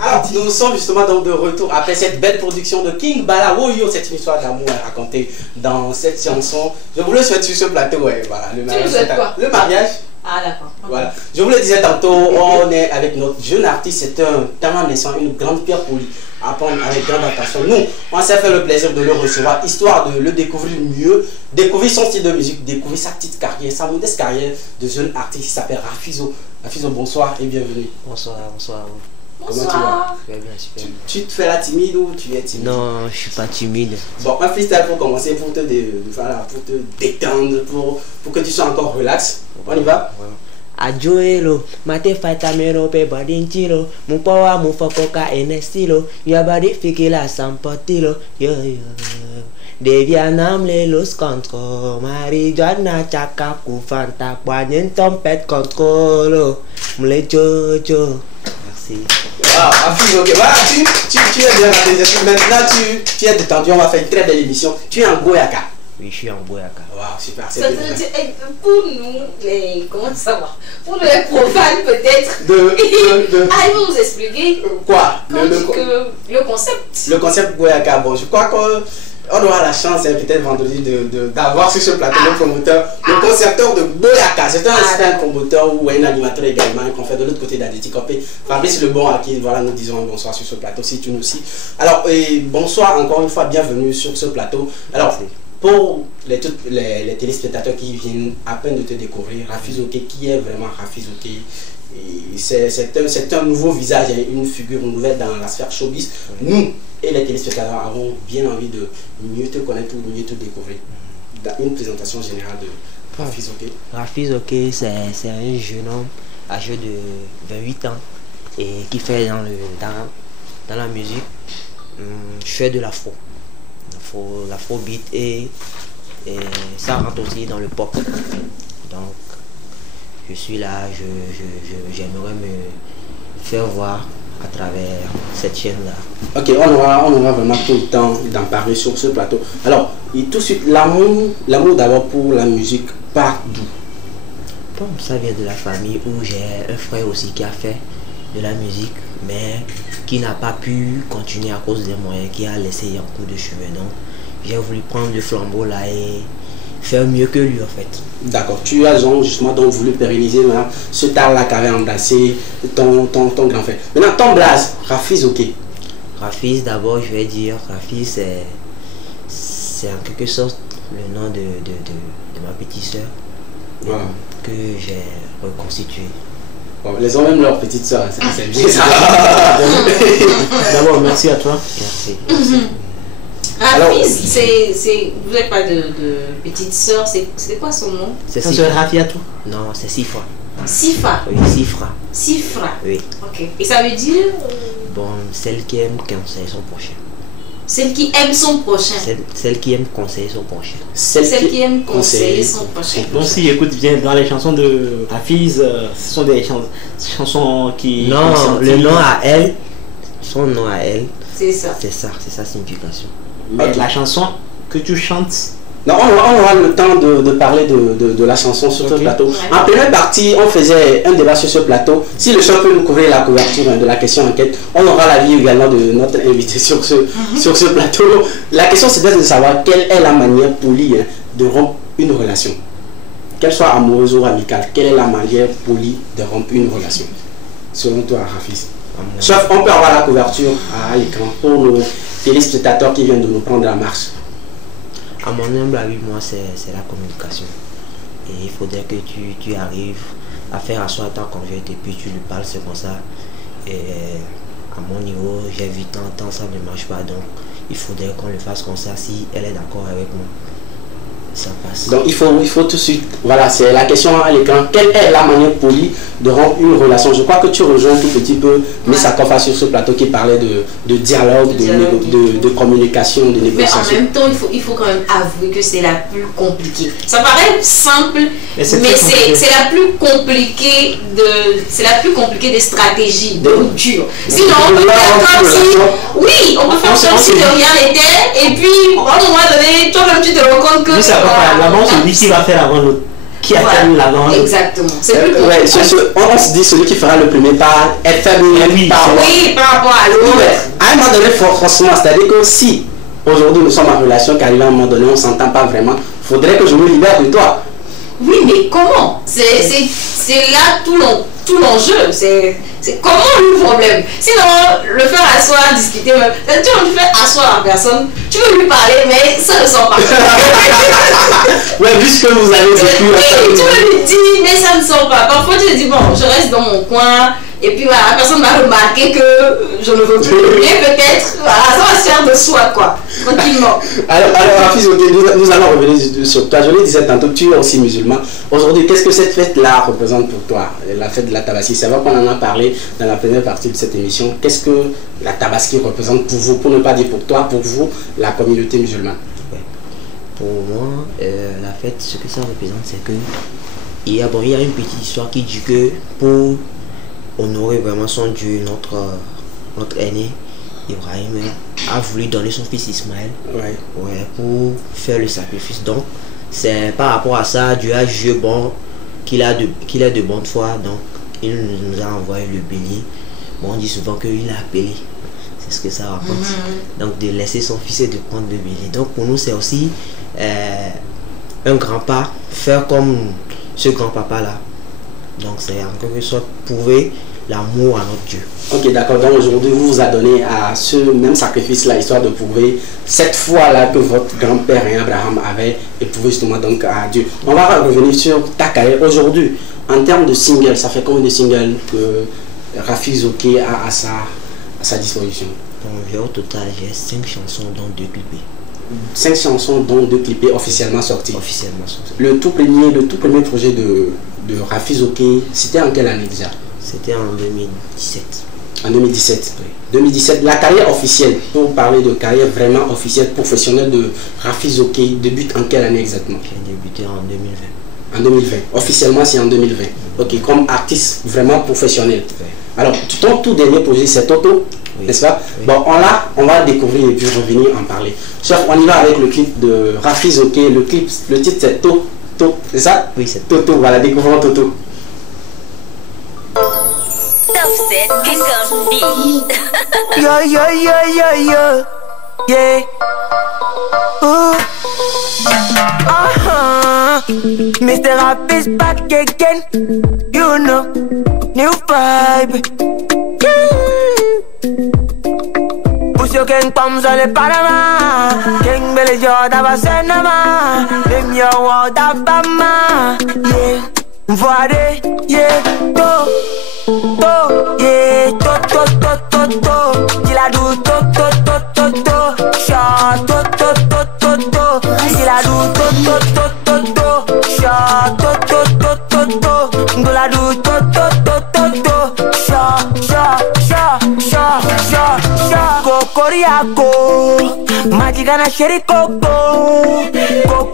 Alors, nous sommes justement donc de retour après cette belle production de King Bala. Woyo, c'est une histoire d'amour à raconter dans cette chanson. Je vous le souhaite sur ce plateau, ouais, voilà. Le mariage. Ah d'accord. Voilà. Je vous le disais tantôt, on est avec notre jeune artiste, c'est un talent naissant, une grande pierre pour lui. À prendre avec grande attention. Nous, on s'est fait le plaisir de le recevoir, histoire de le découvrir mieux, découvrir son style de musique, découvrir sa petite carrière, sa modeste carrière de jeune artiste qui s'appelle Rafizo. Rafizo, bonsoir et bienvenue. Bonsoir à vous. Comment tu vas? Super bien, super bien. Tu te fais la timide ou tu es timide? Non, je suis pas timide. Bon, un freestyle pour commencer, pour te détendre, pour que tu sois encore relax. On y va? Ajoelo, mate fata mero pe badintilo, mupawa mufakoka enestilo, yabadi fikila sampotilo, yo yo. Devianam le los contro, marijuana chaka kufanta, poignet tempête contrôle, mle jojo. Merci. Ah, Rafizo, ok, voilà, tu es bien dans tes esprits. Maintenant, tu es détendu, on va faire une très belle émission. Tu es en Goyaka. Oui, je suis en Boyaka. Waouh, super, c'est Ça bien. pour nous, les. Comment savoir? Pour les profanes, peut-être. Ah, ils vont nous expliquer. Quoi? Le concept. Le concept Goyaka, bon, je crois qu'on aura la chance peut-être vendredi d'avoir sur ce plateau le promoteur, le concepteur de Goyaka. C'est un promoteur ou un animateur également qu'on fait de l'autre côté d'Adétique. Fabrice Lebon à qui voilà, nous disons bonsoir sur ce plateau, si tu nous aussi. Alors, bonsoir encore une fois, bienvenue sur ce plateau. Alors, pour les téléspectateurs qui viennent à peine de te découvrir, Rafizo, qui est vraiment Rafizo? C'est un nouveau visage, une figure nouvelle dans la sphère showbiz. Nous et les téléspectateurs avons bien envie de mieux te connaître ou mieux te découvrir. Une présentation générale de Rafizo. Rafizo, c'est un jeune homme âgé de 28 ans et qui fait dans la musique. Je fais de l'afro. L'afrobeat et ça rentre aussi dans le pop. Donc je suis là, j'aimerais me faire voir à travers cette chaîne là. Ok, on aura vraiment tout le temps d'en parler sur ce plateau. Alors, et tout de suite, l'amour d'abord pour la musique part d'où? Bon, ça vient de la famille où j'ai un frère aussi qui a fait de la musique mais qui n'a pas pu continuer à cause des moyens, qui a laissé un coup de chemin. Donc j'ai voulu prendre le flambeau là et faire mieux que lui en fait. D'accord, tu as justement donc voulu pérenniser ce talent-là qu'avait embrassé ton grand frère. Maintenant, ton blaze, Rafiz, ok. Rafiz, d'abord je vais dire, Rafiz c'est en quelque sorte le nom de ma petite soeur voilà. Que j'ai reconstitué. Bon, les hommes même leur petite soeur, c'est bien ça. D'abord, merci à toi. Merci. Rafiz, vous n'avez pas de petite soeur, c'est quoi son nom? C'est soeur Rafiatou. Non, c'est Sifra. Sifra? Oui, Sifra. Sifra? Oui. Ok. Et ça veut dire? Bon, celle qui aime conseiller son prochain. Celle qui aime son prochain. Celle qui aime conseiller son prochain. Celle qui aime conseiller son prochain. Donc si écoute bien dans les chansons de Rafiz, ce sont des chansons qui... Non, le nom à elle, son nom à elle. C'est ça. C'est ça, c'est sa signification. Mais la chanson que tu chantes, Donc on aura le temps de parler de la chanson sur ce plateau. En première partie, on faisait un débat sur ce plateau. Si le chef peut nous couvrir la couverture de la question enquête, on aura l'avis également de notre invité sur ce plateau. La question c'est de savoir quelle est la manière polie de rompre une relation. Qu'elle soit amoureuse ou amicale, quelle est la manière polie de rompre une relation? Selon toi, Rafiz. Chef, on peut avoir la couverture à l'écran pour nos téléspectateurs qui viennent de nous prendre la marche. À mon humble avis, moi, c'est la communication. Et il faudrait que tu arrives à faire asseoir ta conjointe et puis tu lui parles, c'est comme ça. Et à mon niveau, j'ai vu tant, ça ne marche pas. Donc, il faudrait qu'on le fasse comme ça si elle est d'accord avec moi. Ça passe. Donc, il faut tout de suite, voilà, c'est la question à l'écran. Quelle est la manière polie de rompre une relation? Je crois que tu rejoins un tout petit peu Missa Kofa sur ce plateau qui parlait de dialogue, de communication, de négociation. Mais en même temps, il faut quand même avouer que c'est la plus compliquée. Ça paraît simple, mais c'est la plus compliquée des stratégies, de rupture. Sinon, on peut faire comme si, oui, on peut faire comme si de rien n'était, et puis, à un moment donné, toi-même, tu te rends compte que l'avant, c'est lui qui va faire avant l'autre. Qui a fait l'avant. Exactement. On se dit celui qui fera le premier pas est fait le par rapport à l'autre. À un moment donné, forcément, c'est-à-dire que si aujourd'hui nous sommes en relation, qu'arrivé à un moment donné, on ne s'entend pas vraiment, il faudrait que je me libère de toi. Oui, mais comment? C'est là tout l'enjeu. C'est comment le problème? Sinon, le faire asseoir, discuter, tu le fais asseoir en personne, tu veux lui parler, mais ça ne sort pas. Ouais, puisque vous avez vécu. Tu veux lui dire, mais ça ne sort pas. Parfois, tu te dis, bon, je reste dans mon coin, et puis voilà, la personne va remarquer que je ne veux plus. Et peut-être, voilà, ça va se faire de soi, quoi, tranquillement. Alors Rafiz, nous allons revenir sur toi. Je le disais tantôt, tu es aussi musulman. Aujourd'hui, qu'est-ce que cette fête-là représente pour toi? La fête de la Tabaski, c'est vrai qu'on en a parlé dans la première partie de cette émission. Qu'est-ce que la Tabaski représente pour vous, pour ne pas dire pour toi, pour vous, la communauté musulmane? Pour moi, la fête, ce que ça représente, c'est que il y a une petite histoire qui dit que pour honorer vraiment son Dieu, notre aîné, Ibrahim a voulu donner son fils Ismaël pour faire le sacrifice. Donc, c'est par rapport à ça, Dieu a jugé bon qu'il a de bonne foi, donc il nous a envoyé le bélier. Bon, on dit souvent qu'il a appelé, c'est ce que ça raconte. Donc de laisser son fils et de prendre le bélier. Donc pour nous c'est aussi un grand pas, faire comme ce grand papa là. Donc c'est en quelque sorte prouver l'amour à notre Dieu. Ok, d'accord. Donc aujourd'hui vous vous adonnez à ce même sacrifice là, histoire de prouver cette foi là que votre grand-père Abraham avait éprouvé justement donc à Dieu. On va revenir sur ta carrière aujourd'hui. En termes de singles, ça fait combien de singles que Rafiz OK a à sa disposition? Donc au total j'ai 5 chansons dont 2 clippées. 5 chansons dont 2 clippées officiellement sorties. Officiellement sorties. Le tout premier projet de Rafiz OK, c'était en quelle année déjà? C'était en 2017. En 2017. Oui. 2017, la carrière officielle, pour parler de carrière vraiment officielle, professionnelle de Rafiz OK, débute en quelle année exactement? J'ai débuté en 2020. En 2020. Officiellement, c'est en 2020. Ok, comme artiste vraiment professionnel. Oui. Alors, ton tout dernier projet, c'est Toto, n'est-ce pas? Oui. Bon, on va découvrir et puis revenir en parler. Chef, on y va avec le clip de Rafiz OK. Le titre, c'est Toto, c'est ça? Oui, c'est Toto. Voilà, découvrons Toto. Yeah. Mr. Rafiz back again. You know, new vibe. Push your king palms on the Panama. King Billy Joe da Basenama. Dim your wall da Bama. Yeah, Vade, yeah, yeah, to, Kila do to, shot, to, Kila do to, shot, to, Gula do to, shot, Cocoriaco, Magicana Sherry Coco,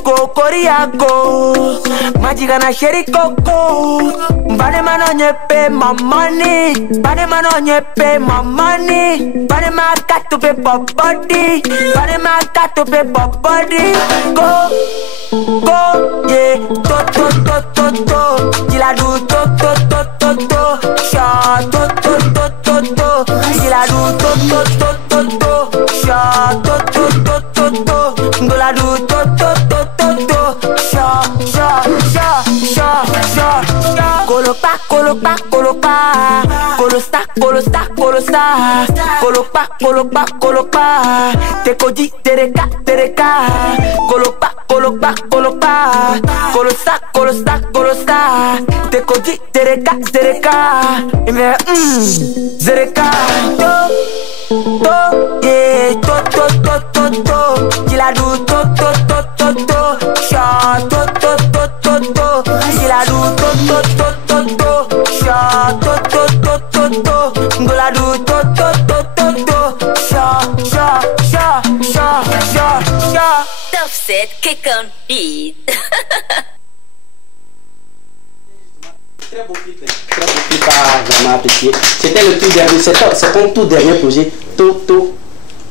Cocoriaco, Magicana Sherry Coco, Bademano nyepe my money, Bademano nyepe my money, Badema got to be pop body. Body my got to be pop body. Go, yeah. To. Il a do to. Shot to. Il a do to. Shot to. Gola do to. Shot. Coloca. Te koji tereka. Coloca. Colosta. Te koji tereka. Zereka. Yeah, to. Il a do to. Shot to. Il a do to. Shot to. Gola do to. Shot. Offset, kick on beat. Très beau clip à vraiment apprécié. C'était le tout dernier, c'est ton tout dernier projet, Toto.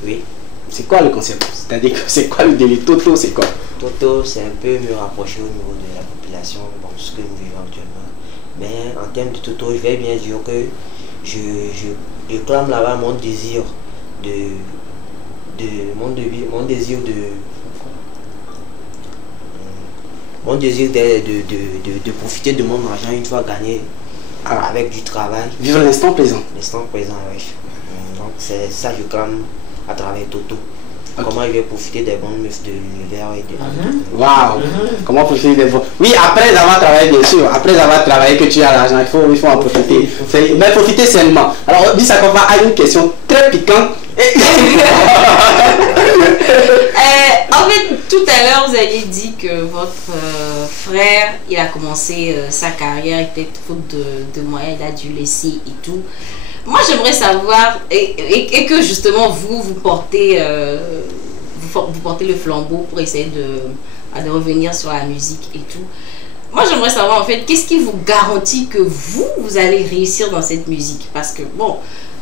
Oui. C'est quoi le concept? C'est-à-dire que c'est quoi le délire? Toto, c'est quoi? Toto, c'est un peu me rapprocher au niveau de la population, bon, ce que nous vivons actuellement. Mais en termes de Toto, je vais bien dire que je clame là-bas mon désir de profiter de mon argent une fois gagné avec du travail. Vivre l'instant présent. L'instant présent, oui. Donc c'est ça que je clame à travers Toto. Okay. Comment je vais profiter des bonnes meufs de l'univers et de... Waouh. Comment profiter des bonnes... Oui, après avoir travaillé, bien sûr. Après avoir travaillé que tu as l'argent, il faut en profiter. Mais profiter sainement. Alors, dis ça qu'on va à une question très piquante. En fait, tout à l'heure, vous avez dit que votre frère, il a commencé sa carrière, peut-être faute de moyens, il a dû laisser et tout. Moi, j'aimerais savoir, et que justement, vous portez le flambeau pour essayer de revenir sur la musique et tout. Moi, j'aimerais savoir, en fait, qu'est-ce qui vous garantit que vous allez réussir dans cette musique? Parce que, bon,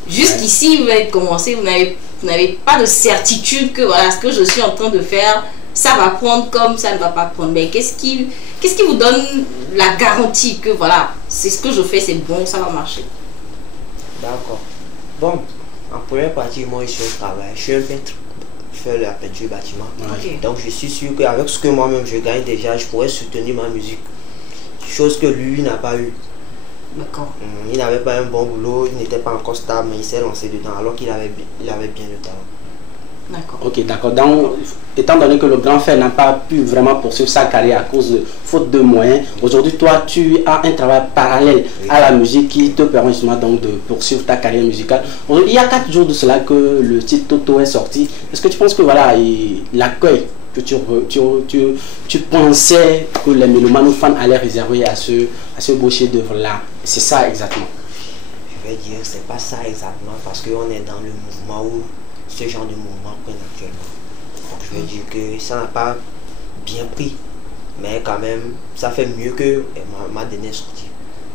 jusqu'ici, vous avez commencé, vous n'avez pas de certitude que, voilà, ce que je suis en train de faire, ça va prendre comme ça ne va pas prendre. Mais qu'est-ce qui vous donne la garantie que, voilà, c'est ce que je fais, c'est bon, ça va marcher? D'accord. Bon, en première partie, moi, je suis au travail. Je suis un peintre. Je fais la peinture bâtiment. Okay. Donc, je suis sûr qu'avec ce que moi-même je gagne déjà, je pourrais soutenir ma musique. Chose que lui n'a pas eu. D'accord. Il n'avait pas un bon boulot, il n'était pas encore stable, mais il s'est lancé dedans alors qu'il avait bien le talent. D'accord. Ok, d'accord. Étant donné que le grand frère n'a pas pu vraiment poursuivre sa carrière à cause de faute de moyens, aujourd'hui, toi, tu as un travail parallèle à la musique qui te permet justement donc de poursuivre ta carrière musicale. Il y a 4 jours de cela que le titre Toto est sorti. Est-ce que tu penses que voilà, l'accueil que tu pensais que les mélomanes ou fans allaient réserver à ce beau chef-d'œuvre-là, c'est ça exactement? Je vais dire, c'est pas ça exactement parce qu'on est dans le mouvement où ce genre de mouvement prennent actuellement. Donc je vais dire que ça n'a pas bien pris, mais quand même ça fait mieux que ma dernière sortie.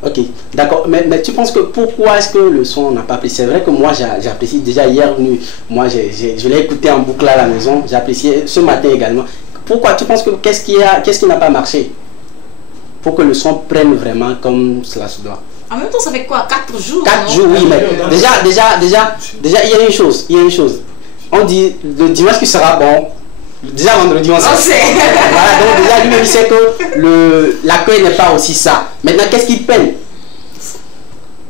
Ok, d'accord, mais tu penses que pourquoi est-ce que le son n'a pas pris? C'est vrai que moi j'apprécie déjà hier nuit, moi je l'ai écouté en boucle à la maison, j'appréciais ce matin également. Pourquoi tu penses que qu'est-ce qui n'a pas marché pour que le son prenne vraiment comme cela se doit? En même temps, ça fait quoi? 4 jours? 4 jours, oui, mais déjà, il y a une chose. On dit le dimanche qui sera bon. Déjà vendredi, on sait. Voilà, donc déjà lui-même il sait que l'accueil n'est pas aussi ça. Maintenant, qu'est-ce qui peine?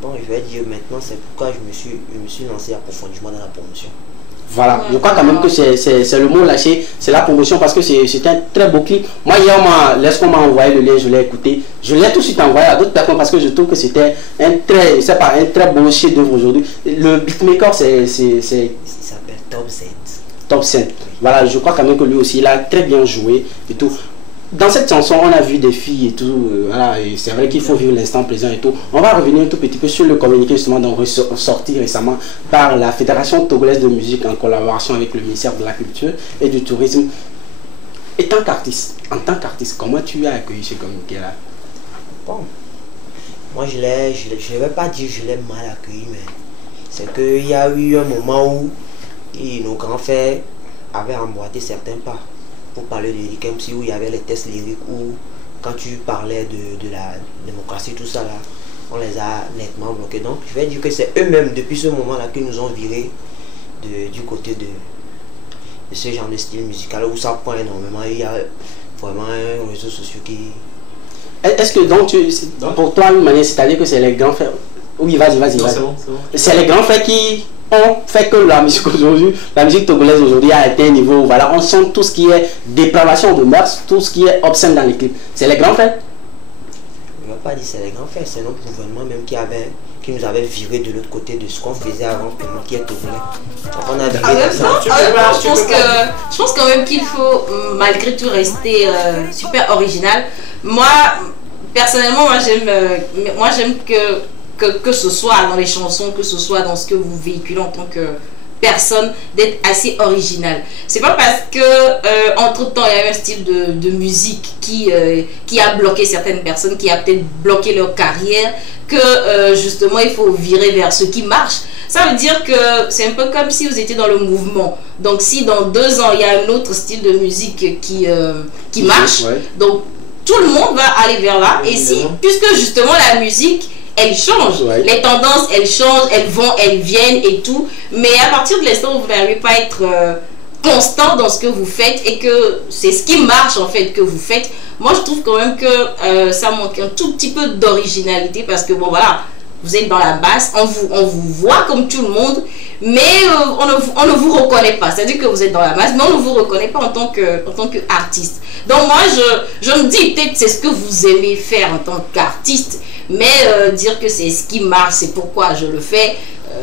Bon, je vais dire maintenant, c'est pourquoi je me suis lancé approfondément dans la promotion. Voilà, je crois quand même que c'est le mot lâché, c'est la promotion parce que c'est un très beau clip. Moi hier, lorsqu'on m'a envoyé le lien, je l'ai écouté. Je l'ai tout de suite envoyé à d'autres personnes parce que je trouve que c'était un très beau chef-d'œuvre aujourd'hui. Le beatmaker, il s'appelle Top Z. Top Z. Voilà, je crois quand même que lui aussi, il a très bien joué et tout. Dans cette chanson, on a vu des filles et tout, voilà, et c'est vrai qu'il faut vivre l'instant présent et tout. On va revenir un tout petit peu sur le communiqué justement donc sorti récemment par la Fédération Togolaise de musique en collaboration avec le ministère de la Culture et du Tourisme. En tant qu'artiste, comment tu as accueilli ce communiqué-là? Bon, moi je vais pas dire que je l'ai mal accueilli, mais c'est qu'il y a eu un moment où nos grands frères avaient emboîté certains pas pour parler de Lyric MC, où il y avait les tests lyriques, où quand tu parlais de la démocratie, tout ça là, on les a nettement bloqués. Donc je vais dire que c'est eux-mêmes depuis ce moment-là qui nous ont virés du côté de ce genre de style musical où ça prend énormément. Il y a vraiment un réseau social qui... Est-ce que donc, pour toi, une manière, c'est-à-dire que c'est les grands frères... Oui, vas-y. Non, c'est bon. C'est les grands frères qui ont fait que la musique aujourd'hui, la musique togolaise aujourd'hui a atteint un niveau où voilà, on sent tout ce qui est dépravation de mœurs, tout ce qui est obscène dans les clips. C'est les grands frères? Je ne vais pas dire c'est les grands frères, c'est notre gouvernement même qui nous avait viré de l'autre côté de ce qu'on faisait avant pour nous, qui est togolais. Donc on a je pense quand même qu'il faut malgré tout rester super original. Moi, personnellement, moi j'aime que ce soit dans les chansons, que ce soit dans ce que vous véhiculez en tant que personne, d'être assez original. C'est pas parce que entre temps il y a eu un style de musique qui a bloqué certaines personnes, qui a peut-être bloqué leur carrière, que justement il faut virer vers ce qui marche. Ça veut dire que c'est un peu comme si vous étiez dans le mouvement. Donc si dans 2 ans il y a un autre style de musique qui marche, donc tout le monde va aller vers là. Et puisque justement la musique elle change, les tendances elles changent, elles vont, elles viennent et tout, mais à partir de l'instant où vous n'arrivez pas à être constant dans ce que vous faites et que c'est ce qui marche en fait que vous faites, moi je trouve quand même que ça manque un tout petit peu d'originalité, parce que bon voilà, vous êtes dans la masse, on vous voit comme tout le monde, mais on ne vous reconnaît pas. C'est-à-dire que vous êtes dans la masse, mais on ne vous reconnaît pas en tant qu'artiste. Donc moi, je me dis, peut-être c'est ce que vous aimez faire en tant qu'artiste, mais dire que c'est ce qui marche, c'est pourquoi je le fais.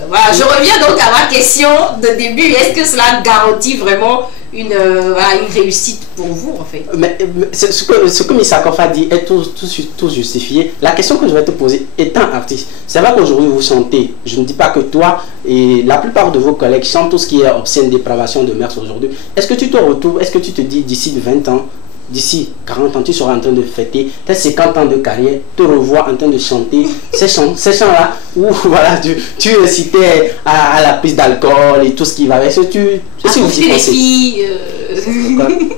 Voilà, je reviens donc à ma question de début. Est-ce que cela garantit vraiment une réussite pour vous en fait? Mais ce que Miss Akofa dit est tout justifié. La question que je vais te poser, étant artiste, c'est vrai qu'aujourd'hui vous chantez, je ne dis pas que toi et la plupart de vos collègues chantent tout ce qui est obscène, dépravation de mœurs aujourd'hui. Est-ce que tu te retrouves, est-ce que tu te dis d'ici 20 ans, d'ici 40 ans, tu seras en train de fêter tes 50 ans de carrière, te revoir en train de chanter ces chants-là où voilà, tu citais à la prise d'alcool et tout ce qui va avec. Est-ce que vous y pensez?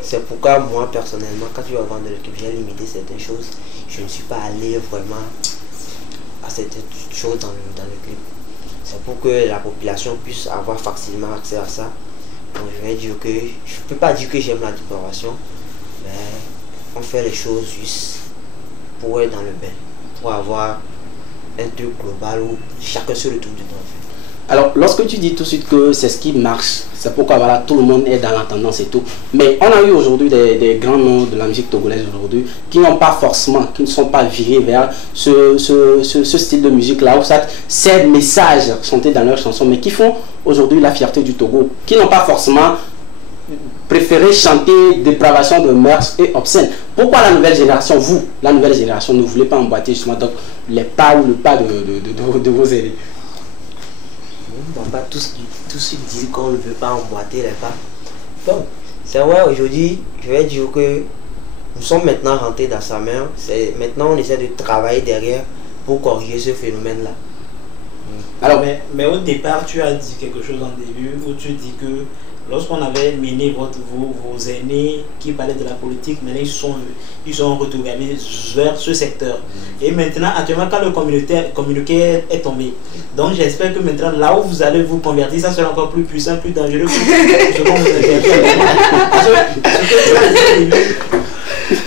C'est pourquoi moi personnellement, quand tu vas vendre le clip, j'ai limité certaines choses. Je ne suis pas allé vraiment à certaines choses dans le clip. C'est pour que la population puisse avoir facilement accès à ça. Donc je vais dire que je ne peux pas dire que j'aime la dépravation, mais on fait les choses juste pour être dans le bain, pour avoir un truc global où chacun se retrouve dedans. Alors, lorsque tu dis tout de suite que c'est ce qui marche, c'est pourquoi voilà, tout le monde est dans la tendance et tout. Mais on a eu aujourd'hui des grands noms de la musique togolaise aujourd'hui qui n'ont pas forcément, qui ne sont pas virés vers ce style de musique-là, où ces messages chantés dans leurs chansons, mais qui font aujourd'hui la fierté du Togo, qui n'ont pas forcément préféré chanter dépravation de mœurs et obscène. Pourquoi la nouvelle génération, vous, la nouvelle génération, ne voulez pas emboîter justement donc, les pas ou le pas de vos aînés? On va pas tous dire qu'on ne veut pas emboîter les pas. Bon, c'est vrai, aujourd'hui, je vais dire que nous sommes maintenant rentrés dans sa main. Maintenant, on essaie de travailler derrière pour corriger ce phénomène-là. Alors, mais au départ, tu as dit quelque chose en début où tu dis que lorsqu'on avait mené vos aînés qui parlaient de la politique, maintenant ils sont retrouvés vers ce secteur. Et maintenant, actuellement, quand le communiqué est tombé, donc j'espère que maintenant, là où vous allez vous convertir, ça sera encore plus puissant, plus dangereux que ce qu'on vous a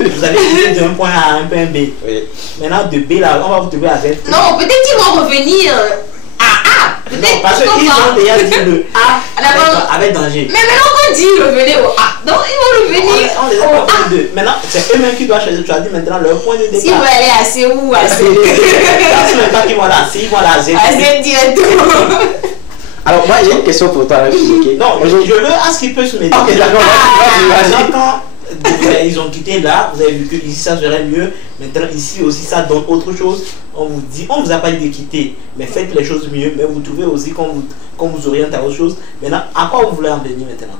vous avez quitté d'un point A à un point B. Oui. Maintenant, de B, là, on va vous trouver à Z. Non, peut-être qu'ils vont revenir à A. Non, parce qu'ils ont déjà dit le A avec danger. Mais maintenant qu'on dit revenez au A, donc ils vont revenir on les a pas fait deux. Maintenant, c'est eux-mêmes qui doivent choisir. Tu as dit maintenant leur point de départ. S'ils veulent aller à C ou à C. C'est même pas qu'ils vont là, s'ils vont là à Z. À Z directement. Alors moi j'ai une question pour toi. Non, je veux à ce qu'il peut se mettre. Ok, d'accord. Ils ont quitté là, vous avez vu que ici ça serait mieux, maintenant ici aussi ça donne autre chose. On vous dit, on vous a pas dit de quitter, mais faites les choses mieux, mais vous trouvez aussi qu'on vous oriente à autre chose. Maintenant, à quoi vous voulez en venir maintenant?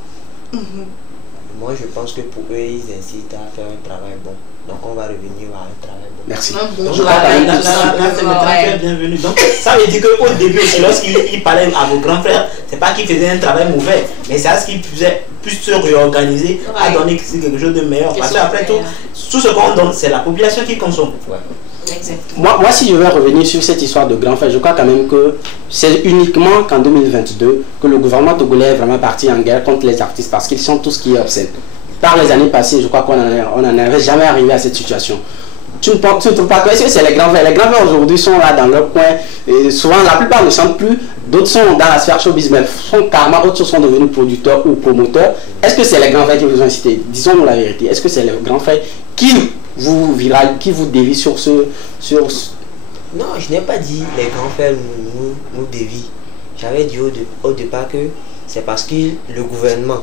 Moi je pense que pour eux, ils incitent à faire un travail bon. Donc on va revenir à un travail. Merci. Un bon Donc, travail, là, tout ça. c'est le grand frère bienvenu. Donc, ça veut dire qu'au début aussi, lorsqu'il parlait à vos grands frères, c'est pas qu'il faisait un travail mauvais, mais c'est à ce qu'il faisait plus se réorganiser, à donner quelque chose de meilleur. Parce qu'après tout ce qu'on donne, c'est la population qui consomme. Exactement. Moi, si je vais revenir sur cette histoire de grand frère, je crois quand même que c'est uniquement qu'en 2022 que le gouvernement togolais est vraiment parti en guerre contre les artistes parce qu'ils sont tout ce qui est obscène. Par les années passées, je crois qu'on n'en avait jamais arrivé à cette situation. Tu ne trouves pas que c'est les grands frères? Les grands frères aujourd'hui sont là dans leur coin. Et souvent, la plupart ne chantent plus. D'autres sont dans la sphère showbiz, mais sont carrément autres sont devenus producteurs ou promoteurs. Est-ce que c'est les grands frères qui vous ont incité? Disons-nous la vérité. Est-ce que c'est les grands frères qui vous dévient sur ce... Non, je n'ai pas dit les grands frères nous dévient. J'avais dit au départ que c'est parce que le gouvernement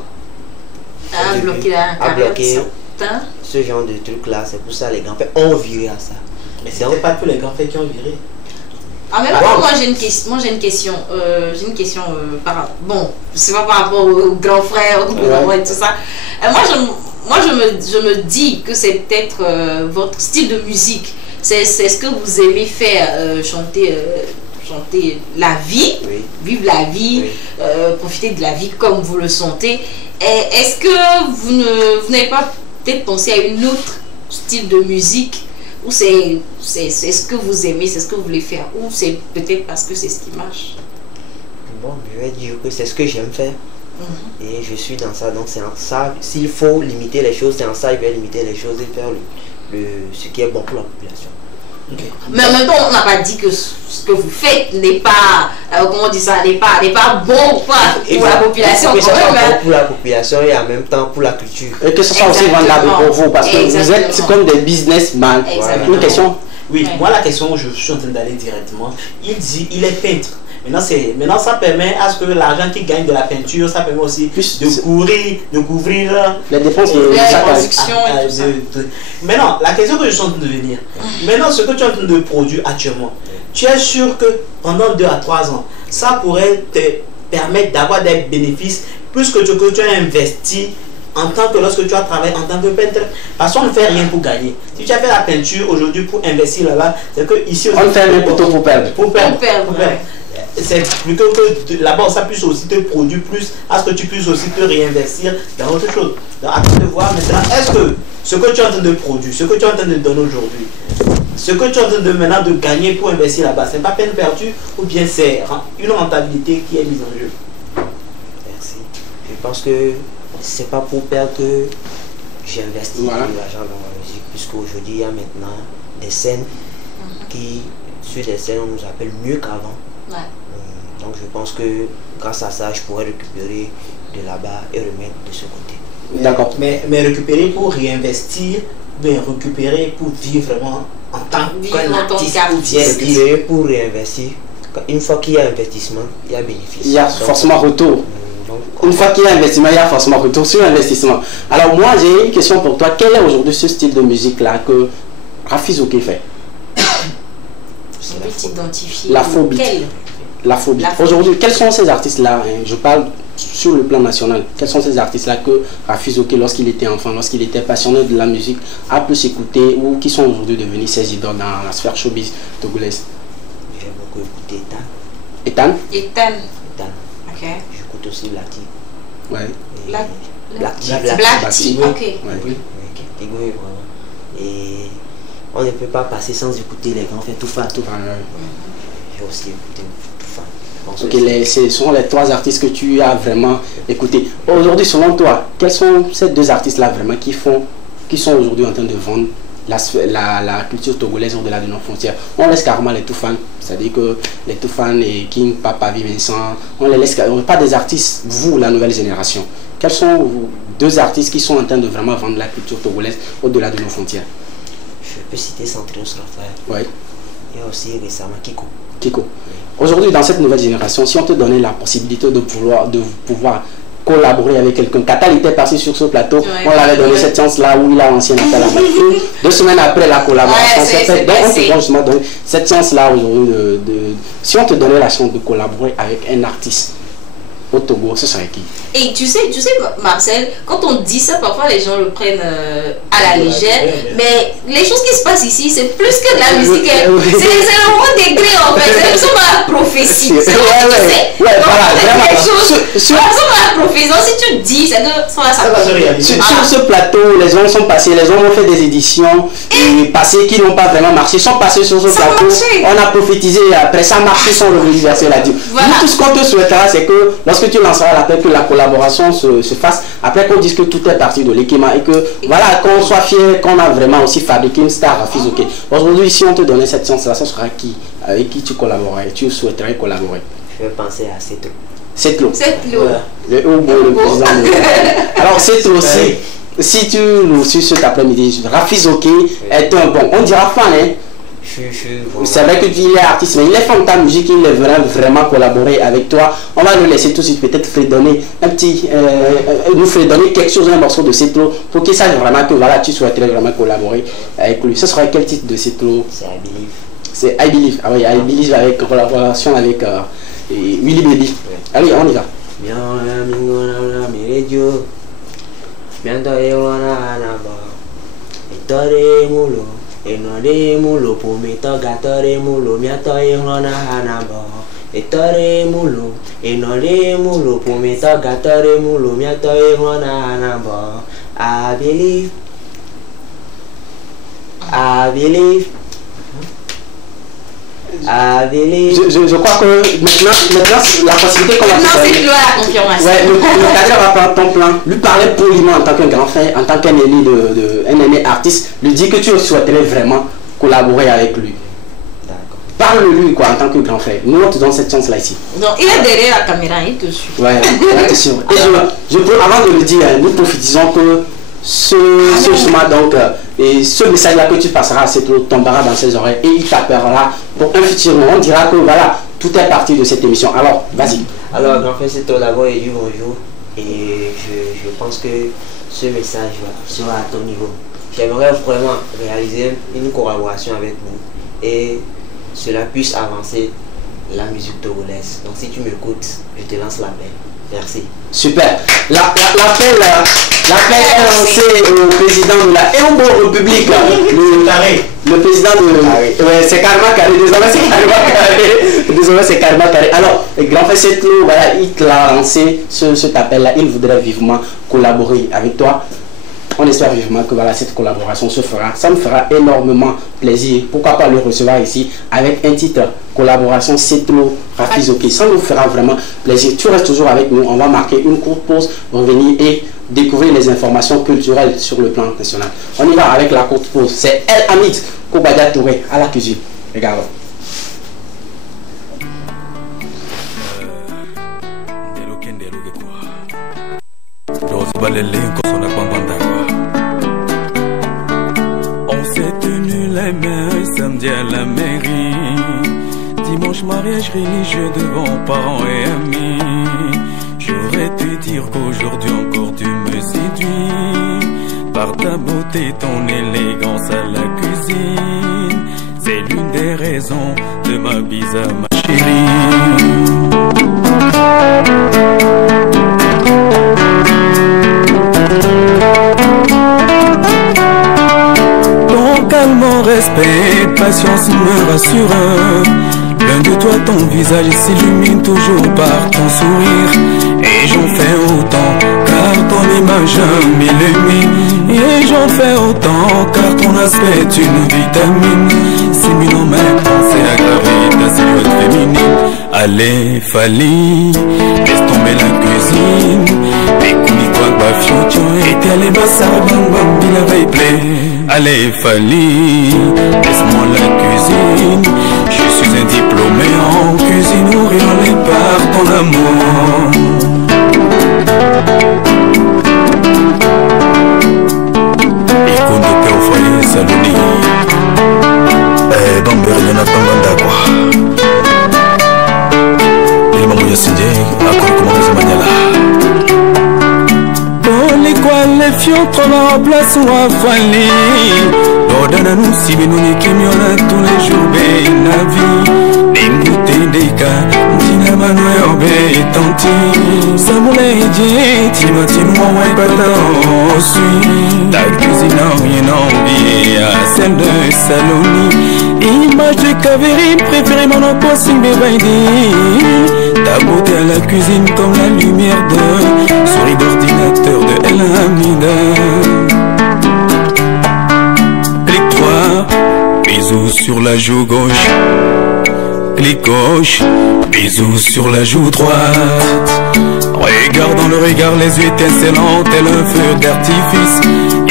A bloqué ce genre de truc là. C'est pour ça que les grands frères ont viré à ça. Mais ce n'était pas tous les grands frères qui ont viré. En même temps, moi j'ai une question. Bon, c'est pas par rapport aux grands frères, aux grands frères et tout ça. Moi je me dis que c'est peut-être votre style de musique. C'est ce que vous aimez faire, chanter la vie, vivre la vie, profiter de la vie comme vous le sentez. Est-ce que vous n'avez pas peut-être pensé à une autre style de musique ou c'est ce que vous aimez, c'est ce que vous voulez faire, ou c'est peut-être parce que c'est ce qui marche? Bon, je vais dire que c'est ce que j'aime faire. Et je suis dans ça, donc c'est en ça. S'il faut limiter les choses, c'est en ça que je vais limiter les choses et faire ce qui est bon pour la population. Okay. Mais en même temps, on n'a pas dit que ce que vous faites n'est pas, comment on dit ça, n'est pas bon pour la population. Que ce soit bon pour la population et en même temps pour la culture. Et que ce soit aussi vendable pour vous, parce que vous êtes comme des businessmen. Une question? Oui, moi la question, je suis en train d'aller directement. Il dit, il est peintre. Maintenant, ça permet à ce que l'argent qu'il gagne de la peinture, ça permet aussi de couvrir les dépenses de la production et tout ça. Maintenant, la question que je suis en train de venir, maintenant, ce que tu es en train de produire actuellement, tu es sûr que pendant 2 à 3 ans, ça pourrait te permettre d'avoir des bénéfices plus que ce que tu as investi en tant que lorsque tu as travaillé en tant que peintre, parce qu'on ne fait rien pour gagner. Si tu as fait la peinture aujourd'hui pour investir là-bas, c'est que ici aussi, on fait rien plutôt pour perdre. C'est plutôt que là-bas ça puisse aussi te produire plus, à ce que tu puisses aussi te réinvestir dans autre chose. Donc à toi de voir maintenant, est-ce que ce que tu es en train de produire, ce que tu es en train de donner aujourd'hui, ce que tu es en train de maintenant de gagner pour investir là-bas, c'est pas peine perdue ou bien c'est une rentabilité qui est mise en jeu? Merci. Je pense que c'est pas pour perdre que j'investis de l'argent dans la musique, puisque aujourd'hui il y a maintenant des scènes qui, sur des scènes, on nous appelle mieux qu'avant. Donc je pense que grâce à ça, je pourrais récupérer de là-bas et remettre de ce côté. D'accord. Mais récupérer pour réinvestir, bien récupérer pour vivre vraiment en tant qu'artiste. Récupérer pour réinvestir. Une fois qu'il y a investissement, il y a bénéfice. Il y a forcément retour. Une fois qu'il y a investissement, il y a forcément retour sur investissement. Alors moi, j'ai une question pour toi. Quel est aujourd'hui ce style de musique-là que Rafizoké fait? L'afrobeat. L'afrobeat. Aujourd'hui, quels sont ces artistes-là? Je parle sur le plan national. Quels sont ces artistes-là que Rafizoké, lorsqu'il était enfant, lorsqu'il était passionné de la musique, a pu s'écouter ou qui sont aujourd'hui devenus ses idoles dans la sphère showbiz togolaise? J'aime beaucoup écouter Etan. Etan. Ok. J'écoute aussi Blacky. Ouais. Blacky. Ok. Et on ne peut pas passer sans écouter les grands frères Toufan. J'ai aussi écouté Toufan. Ok, ce sont les 3 artistes que tu as vraiment écoutés. Aujourd'hui, selon toi, quels sont ces 2 artistes-là vraiment qui sont aujourd'hui en train de vendre la culture togolaise au-delà de nos frontières? On laisse carrément les Toufan, c'est-à-dire que les Toufan et King, Papa, Vincent, on les laisse, on n'est pas des artistes, vous, la nouvelle génération. Quels sont 2 artistes qui sont en train de vraiment vendre la culture togolaise au-delà de nos frontières? Je peux citer Centrios Raphaël. Oui. Et aussi récemment Kiko. Aujourd'hui, dans cette nouvelle génération, si on te donnait la possibilité de pouvoir collaborer avec quelqu'un, Katal était passé sur ce plateau, on l'avait donné cette chance-là où il a lancé un appel à Mathieu. 2 semaines après la collaboration, donc on te justement donner cette chance-là aujourd'hui si on te donnait la chance de collaborer avec un artiste au Togo, ce serait qui? Et tu sais, Marcel, quand on dit ça, parfois les gens le prennent à la légère. Mais les choses qui se passent ici, c'est plus que de la musique. C'est le haut degré en fait. C'est comme la prophétie. Ouais, voilà, vraiment. Sur la prophétie, si tu dis, c'est que ça va sur ce plateau, les gens sont passés, les gens ont fait des éditions passées qui n'ont pas vraiment marché, sont passés sur ce plateau. On a prophétisé, après ça marché, sont revenus verser la Dieu. Voilà. Tout ce qu'on te souhaitera, c'est que lorsque tu lanceras l'appel, que la collaboration se fasse, après qu'on dise que tout est parti de l'Ekema et que voilà, qu'on soit fier, qu'on a vraiment aussi fabriqué une star à Fizoké. Aujourd'hui, si on te donnait cette chance-là, ça sera qui? Avec qui tu collaborerais, tu souhaiterais collaborer? Je vais penser à Setlo. Setlo. Voilà. Le président. Alors Setlo aussi, si tu nous suis cet après-midi, Rafizoké est un bon, on dira fan, hein? C'est vrai que tu es artiste, mais il est fan de ta musique, il aimerait vraiment collaborer avec toi. On va le laisser tout de suite peut-être fredonner un petit, nous fredonner quelque chose, un morceau de Setlo, pour qu'il sache vraiment que voilà, tu souhaiterais vraiment collaborer avec lui. Ce serait quel titre de Setlo? C'est I Believe. C'est I Believe. Ah oui, I Believe avec collaboration avec Willy Baby. Allez, on y va. Enore mulo pomito gatore mulo miato ehona hanabo. Etore mulo, enore mulo pomito gatore mulo miato ehona hanabo. I believe, I believe. Je crois que maintenant la possibilité qu'on va faire. Non, c'est la confirmation. Ouais, le cadre va prendre ton plan, lui parler poliment en tant qu'un grand frère, en tant qu'un aîné artiste, lui dire que tu souhaiterais vraiment collaborer avec lui. D'accord. Parle-lui quoi en tant que grand frère. Nous on te donne cette chance là ici. Non, il est derrière la caméra, il te suit. Ouais, il te suit. Et je peux, avant de le dire, nous prophétisons que ce message là que tu passeras, c'est tombera dans ses oreilles et il t'appellera pour un futur. On dira que voilà, tout est parti de cette émission. Alors, vas-y. Alors, grand frère, c'est toi d'abord et du bonjour. Et je pense que ce message sera à ton niveau. J'aimerais vraiment réaliser une collaboration avec vous et cela puisse avancer la musique togolaise. Donc, si tu m'écoutes, je te lance l'appel. Merci. Super. L'appel est lancé au président de la Eombo République. Le président de... Ouais, c'est Karma Carré. Désormais, c'est Karma Carré. Alors, grand frère Setlo, voilà, il l'a lancé cet appel-là. Il voudrait vivement collaborer avec toi. On espère vivement que voilà, cette collaboration se fera. Ça me fera énormément plaisir. Pourquoi pas le recevoir ici avec un titre collaboration Setlo Rafizoké. Ça nous fera vraiment plaisir. Tu restes toujours avec nous. On va marquer une courte pause, revenir et découvrir les informations culturelles sur le plan national. On y va avec la courte pause. C'est El Hamid Koubadia Touré à la cuisine. Regarde. On s'est tenu les mains samedi à la mairie. Dimanche mariage religieux devant parents et amis. J'aurais pu dire qu'aujourd'hui encore tu me séduis. Par ta beauté, ton élégance à la cuisine. C'est l'une des raisons de ma bise à ma chérie. Mon respect, patience me rassure. L'un de toi, ton visage s'illumine toujours par ton sourire. Et j'en fais autant, car ton image m'illumine. Et j'en fais autant, car ton aspect est une vitamine. Simulant mes pensées aggravées, ta silhouette féminine. Allez, Fali, laisse tomber la cuisine. Écoute quoi, bafio, et t'es les bassards, bam bam, il avait plaît. Allez, Fali, laisse-moi la cuisine. Je suis un diplômé en cuisine, orienté par ton amour. Icône de paix au foyer, Saloni. Bamber, y'en a pas mal d'agua. Il m'a mouillé Sindé, à quoi comment les maniala. Les fions trop en place ou à Fali. L'ordre nous si nous n'y tous les jours, ben la vie. N'écoutez des cas, mano yobe tanti Samoulé je timati moi ouais pardon suis ta cuisine rien envié à celle de Saloni image de Kaveri préférée mon impossible baidi ta beauté à la cuisine comme la lumière de souris d'ordinateur de El Hamida clique-toi bisous sur la joue gauche clic gauche, bisous sur la joue droite. Regarde dans le regard les yeux étincelants tel un feu d'artifice.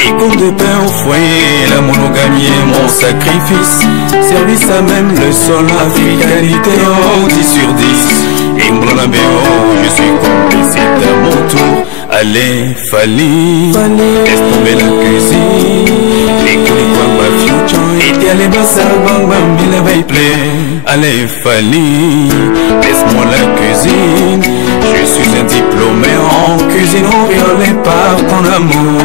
Et comme de pain au foyer, la monogamie est mon sacrifice. Service à même le sol, africanité en 10 sur 10. Et je suis complice à mon tour. Allez, Fali, laisse tomber la cuisine. Les coulis, et t'es allé basser, bang bang, il avait plaît. Allez, Fali, laisse-moi la cuisine. Je suis un diplômé en cuisine, violé par ton amour.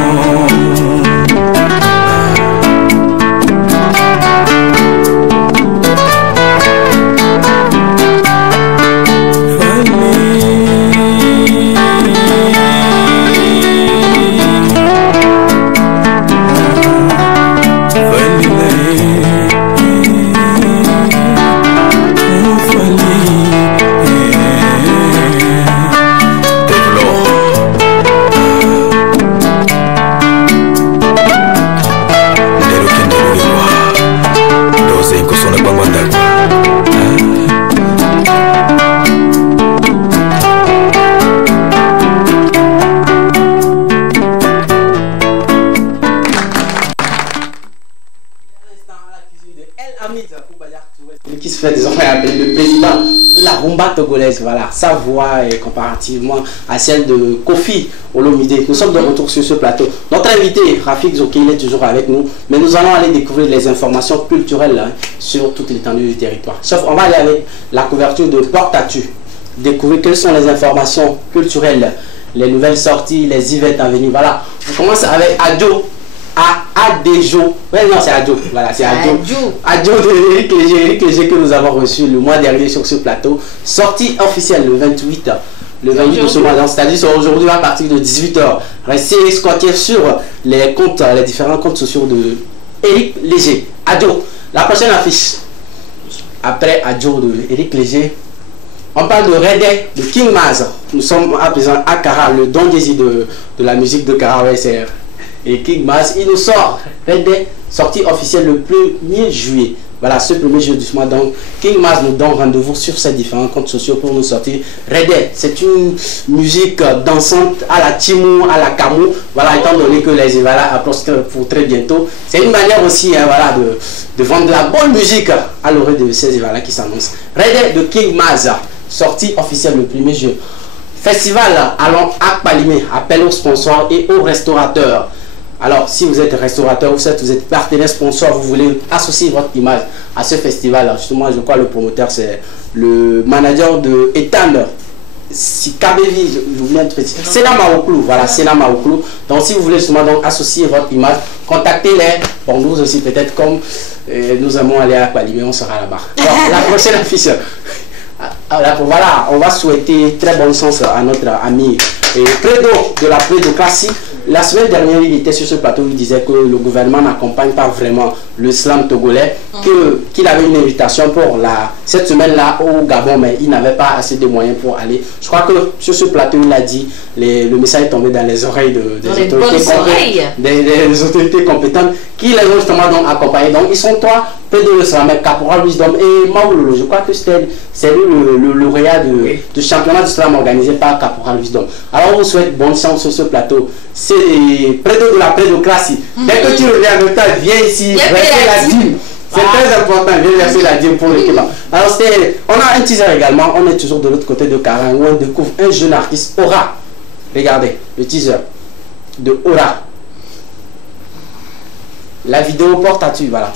Qui se fait désormais appeler le président de la rumba togolaise. Voilà, sa voix est comparativement à celle de Kofi Olomide. Nous sommes de retour sur ce plateau. Notre invité, Rafik Zoké, il est toujours avec nous, mais nous allons aller découvrir les informations culturelles là, sur toute l'étendue du territoire. Sauf, on va aller avec la couverture de Porte-à-Tu, découvrir quelles sont les informations culturelles, les nouvelles sorties, les events à venir. Voilà, on commence avec Adjo. Adjo. Ouais, non, c'est Adjo. Voilà, c'est Adjo. Adjo de Eric Léger que nous avons reçu le mois dernier sur ce plateau. Sortie officielle le 28. Le 28 de ce mois, c'est-à-dire aujourd'hui à partir de 18h. Restez squattés sur les comptes, les différents comptes sociaux de Eric Léger. Adjo. La prochaine affiche. Après Adjo de Eric Léger, on parle de Redé, de King Maz. Nous sommes à présent à Kara, le don désir de la musique de Kara OSR. Et King Maz, il nous sort Redé, sortie officielle le 1er juillet. Voilà, ce 1er juillet du mois. Donc, King Maz nous donne rendez-vous sur ses différents comptes sociaux pour nous sortir Redé. C'est une musique dansante à la Timou, à la Kamou. Voilà, étant donné que les Evala approchent pour très bientôt. C'est une manière aussi hein, voilà, de vendre de la bonne musique à l'oreille de ces Evala qui s'annoncent. Redé de King Maz, sortie officielle le 1er juillet. Festival, allons à Palimé, appel aux sponsors et aux restaurateurs. Alors, si vous êtes restaurateur, vous êtes partenaire sponsor, vous voulez associer votre image à ce festival, justement, je crois que le promoteur, c'est le manager de Etan, si Kabevi, je vous mets un truc, Sena Maoklou, voilà, Sena Maoklou. Donc, si vous voulez justement donc, associer votre image, contactez-les. Bon, nous aussi, peut-être comme nous aimons aller à Palimé, on sera là-bas. La prochaine affiche. Voilà, on va souhaiter très bonne chance à notre ami Prédo de la Prédo Classique. La semaine dernière, il était sur ce plateau, il disait que le gouvernement n'accompagne pas vraiment le slam togolais, qu'il avait une invitation pour cette semaine-là au Gabon, mais il n'avait pas assez de moyens pour aller. Je crois que sur ce plateau, il a dit, le message est tombé dans les oreilles des autorités compétentes qui les ont justement donc accompagnés. Donc ils sont trois, Pedro le Slam, Caporal Wisdom et Maoulolo. Je crois que c'est le lauréat du championnat du slam organisé par Caporal Wisdom. Alors on vous souhaite bonne chance sur ce plateau. C'est Prédo de la Prédo Classique. Dès que tu reviens en retard, viens ici, verser la dîme. C'est très important, viens verser la dîme pour le Québec. Alors on a un teaser également, on est toujours de l'autre côté de Caran où on découvre un jeune artiste, Aura. Regardez, le teaser de Aura. La vidéo Porte-à-Tu, voilà.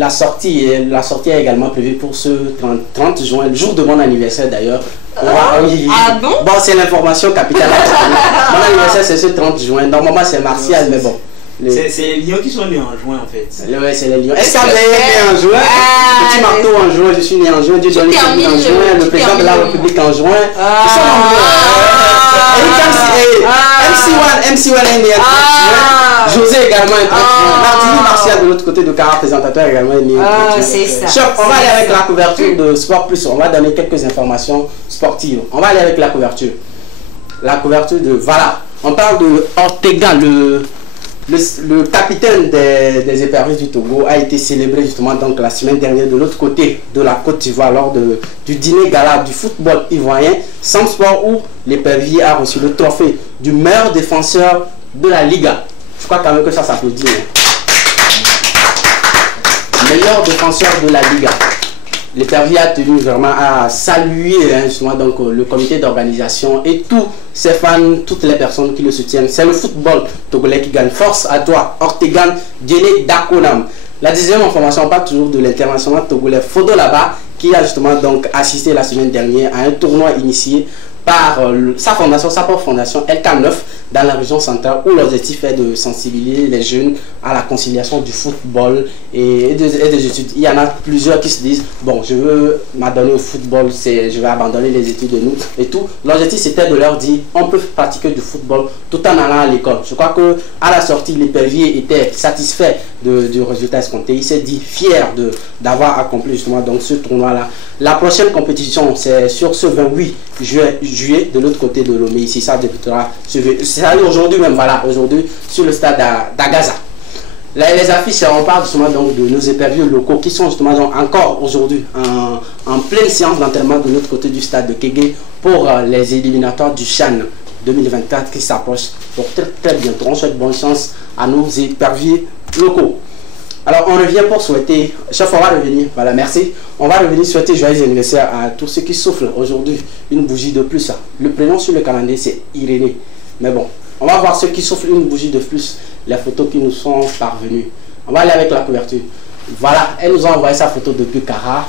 la sortie est également prévue pour ce 30 juin, le jour de mon anniversaire d'ailleurs. Ah bon? Bon, c'est l'information capitale. Mon anniversaire c'est ce 30 juin. Normalement c'est Martial, mais bon. C'est les lions qui sont nés en juin en fait. Ouais, c'est les lions. Est-ce qu'elle est né en juin? Petit marteau en juin, je suis né en juin. Dieu donne en juin, le président de la République en juin. Ils sont en juin. MC1 est né en juin. José également est en juin. Martini Martial de l'autre côté de Cara, présentateur également est né en juin. C'est ça. Chef, on va aller avec la couverture de Sport Plus. On va donner quelques informations sportives. On va aller avec la couverture. La couverture de... Voilà. On parle de Ortega, le capitaine des éperviers du Togo a été célébré justement donc la semaine dernière de l'autre côté de la Côte d'Ivoire lors du dîner gala du football ivoirien Sam Sport où l'épervier a reçu le trophée du meilleur défenseur de la Liga. Je crois quand même que ça s'applaudit. Meilleur défenseur de la Liga. L'épervier a tenu vraiment à saluer justement donc le comité d'organisation et tous ses fans, toutes les personnes qui le soutiennent. C'est le football togolais qui gagne. Force à toi, Ortegan Djele Dakonam. La deuxième information, on parle toujours de l'international togolais Fodo Laba qui a justement donc assisté la semaine dernière à un tournoi initié par sa propre fondation LK9 dans la région centrale où l'objectif est de sensibiliser les jeunes à la conciliation du football et des études. Il y en a plusieurs qui se disent bon, je veux m'adonner au football, je vais abandonner les études de nous et tout. L'objectif c'était de leur dire on peut pratiquer du football tout en allant à l'école. Je crois que à la sortie l'épervier était satisfait du résultat escompté. Il s'est dit fier d'avoir accompli justement donc ce tournoi là. La prochaine compétition c'est sur ce 28 juillet de l'autre côté de Lomé. Ici ça débutera aujourd'hui même, voilà, aujourd'hui sur le stade d'Agaza. Les affiches, on parle justement donc de nos éperviers locaux qui sont justement donc encore aujourd'hui en pleine séance d'entraînement de l'autre côté du stade de Kégué pour les éliminatoires du CHAN 2024 qui s'approchent pour très bientôt. On souhaite bonne chance à nos éperviers locaux. Alors on revient pour souhaiter, chef, on va revenir, voilà, merci. On va revenir souhaiter joyeux anniversaire à tous ceux qui soufflent aujourd'hui une bougie de plus. Le prénom sur le calendrier c'est Irénée. Mais bon, on va voir ceux qui soufflent une bougie de plus, les photos qui nous sont parvenues. On va aller avec la couverture. Voilà, elle nous a envoyé sa photo depuis Cara.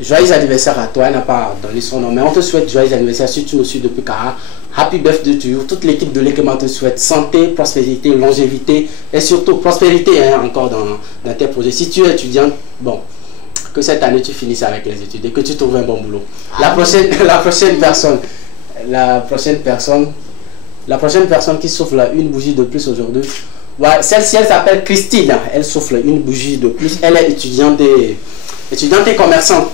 Joyeux anniversaire à toi, elle n'a pas donné son nom, mais on te souhaite joyeux anniversaire si tu nous suis depuis Cara. Happy birthday to you. Toute l'équipe de l'Ekema te souhaite santé, prospérité, longévité et surtout prospérité encore dans tes projets. Si tu es étudiante, bon, que cette année tu finisses avec les études et que tu trouves un bon boulot. La prochaine personne qui souffle une bougie de plus aujourd'hui, ouais, celle-ci elle s'appelle Christine, elle souffle une bougie de plus, elle est étudiante et commerçante.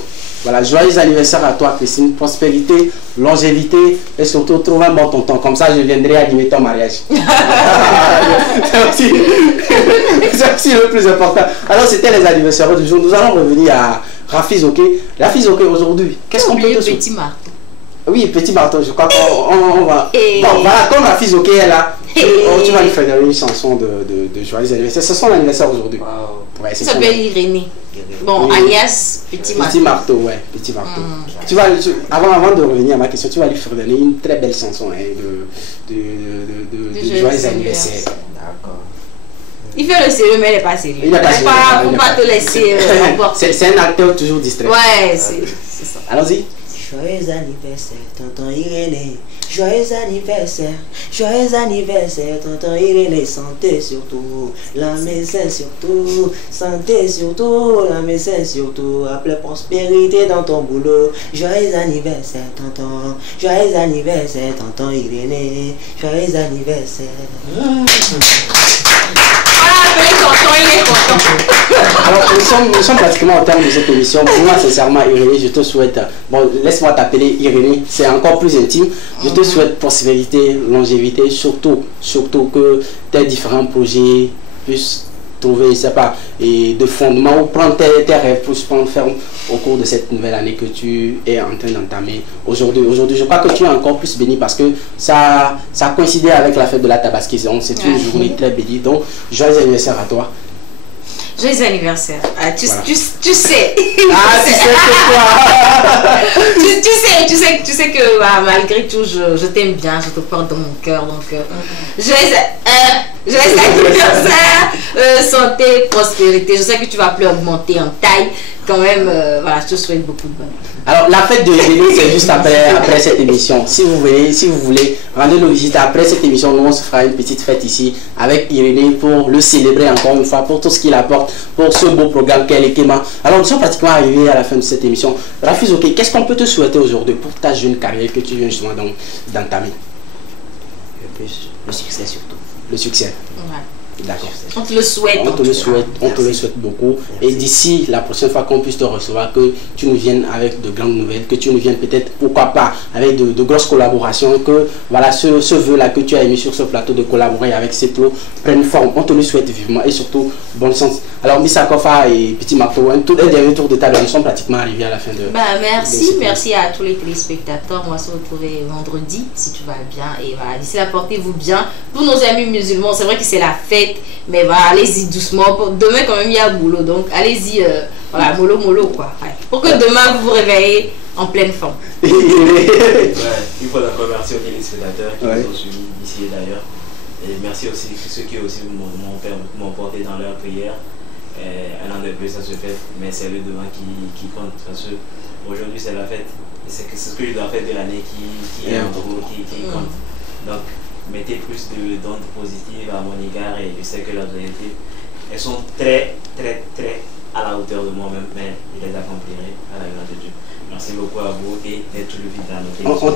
Voilà, joyeux anniversaire à toi Christine, prospérité, longévité et surtout trouve un bon tonton, comme ça je viendrai animer ton mariage. C'est aussi le plus important. Alors c'était les anniversaires du jour, nous allons revenir à Rafi Zoké. Rafi Zoké aujourd'hui, qu'est-ce qu'on peut te souhaiter? Petit marteau. Oui, petit marteau, je crois qu'on va... Bon, voilà, comme Rafi Zoké est là, tu vas lui faire une chanson de joyeux anniversaire. C'est son anniversaire aujourd'hui. Ouais, ça s'appelle Irénée. Bon, oui. Alias Petit Marteau. Petit Marteau, ouais, Petit Marteau. Avant de revenir à ma question, tu vas lui faire donner une très belle chanson de joyeux anniversaire. D'accord. Il fait le sérieux, mais il n'est pas sérieux. Il n'est pas sérieux. Il ne faut pas te laisser emporter. C'est un acteur toujours distrait. Ouais, c'est ça. Allons-y. Joyeux anniversaire, tonton Irénée. Joyeux anniversaire, tonton Irénée. Santé surtout, la médecine surtout. Santé surtout, la médecine surtout. Appelez prospérité dans ton boulot. Joyeux anniversaire, tonton. Joyeux anniversaire, tonton Irénée. Joyeux anniversaire. Alors nous sommes pratiquement au terme de cette émission. Pour moi sincèrement Irénée, je te souhaite, bon laisse-moi t'appeler Irénée, c'est encore plus intime. Je te souhaite prospérité, longévité, surtout que tes différents projets puissent trouver, je sais pas, et de fondement ou prendre tes rêves pour se prendre ferme au cours de cette nouvelle année que tu es en train d'entamer aujourd'hui. Aujourd'hui, je crois que tu es encore plus béni parce que ça coïncidait avec la fête de la Tabaski. C'est une journée très bénie. Donc, joyeux anniversaire à toi. Joyeux anniversaire. Tu sais. Tu sais que quoi. tu sais que malgré tout, je t'aime bien, je te porte dans mon cœur. Donc, joyeux Joyeux anniversaire, santé, prospérité. Je sais que tu vas plus augmenter en taille. Quand même, voilà, je te souhaite beaucoup de bonheur. Alors, la fête de Irénée, c'est juste après cette émission. Si vous voulez, rendez-nous visite après cette émission. Nous, on se fera une petite fête ici avec Irénée pour le célébrer encore une fois, pour tout ce qu'il apporte, pour ce beau programme qu'est l'Ekema. Alors, nous sommes pratiquement arrivés à la fin de cette émission. Rafis, ok, qu'est-ce qu'on peut te souhaiter aujourd'hui pour ta jeune carrière que tu viens justement d'entamer? Le succès surtout. Le succès. Ouais. D'accord. On te le souhaite. On te le souhaite beaucoup. Merci. Et d'ici la prochaine fois qu'on puisse te recevoir, que tu nous viennes avec de grandes nouvelles, que tu nous viennes peut-être, pourquoi pas, avec de grosses collaborations, que voilà, ce vœu-là que tu as émis sur ce plateau de collaborer avec Cetlo prenne forme. On te le souhaite vivement et surtout bonne chance. Alors, Missa Kofa et Petit Marteau, un dernier tour de table, nous sommes pratiquement arrivés à la fin de. Merci à tous les téléspectateurs. On va se retrouver vendredi si tu vas bien. Et voilà, d'ici là, portez-vous bien. Pour nos amis musulmans, c'est vrai que c'est la fête. Mais voilà, allez-y doucement. Demain, quand même, il y a boulot. Donc, allez-y, voilà, mollo, quoi. Ouais. Pour que demain, vous vous réveillez en pleine forme. Il faut encore merci aux téléspectateurs qui nous ont suivis d'ici et d'ailleurs. Et merci aussi à ceux qui aussi m'ont porté dans leur prière. Un an de plus, ça se fait. Mais c'est le devant qui compte. Parce que aujourd'hui, c'est la fête. C'est ce que je dois faire de l'année qui compte. Donc, mettez plus d'ondes positives à mon égard et je sais que leurs objectifs, elles sont très à la hauteur de moi-même, mais je les accomplirai à la grâce de Dieu. Merci beaucoup à vous et d'être le vide dans notre on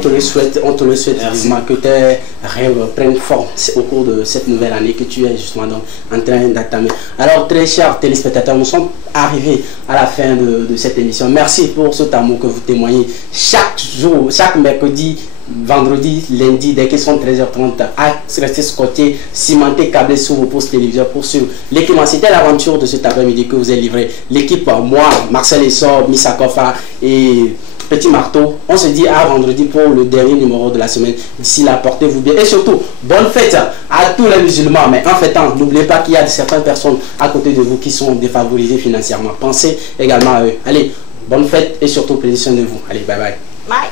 te le souhaite vivement que tes rêves prennent forme au cours de cette nouvelle année que tu es justement donc en train d'attamer. Alors, très chers téléspectateurs, nous sommes arrivés à la fin de cette émission. Merci pour cet amour que vous témoignez chaque jour, chaque mercredi, vendredi, lundi, dès qu'ils sont 13h30, à rester scotché, cimenté, câblé sur vos postes téléviseurs pour suivre l'Ekema. C'était l'aventure de cet après-midi que vous avez livré. L'équipe, moi, Marcel Essor, Missa Kofa et Petit Marteau. On se dit à vendredi pour le dernier numéro de la semaine. D'ici là, portez-vous bien. Et surtout, bonne fête à tous les musulmans. Mais en fêtant, n'oubliez pas qu'il y a certaines personnes à côté de vous qui sont défavorisées financièrement. Pensez également à eux. Allez, bonne fête et surtout, prenez soin de vous. Allez, bye bye. Bye.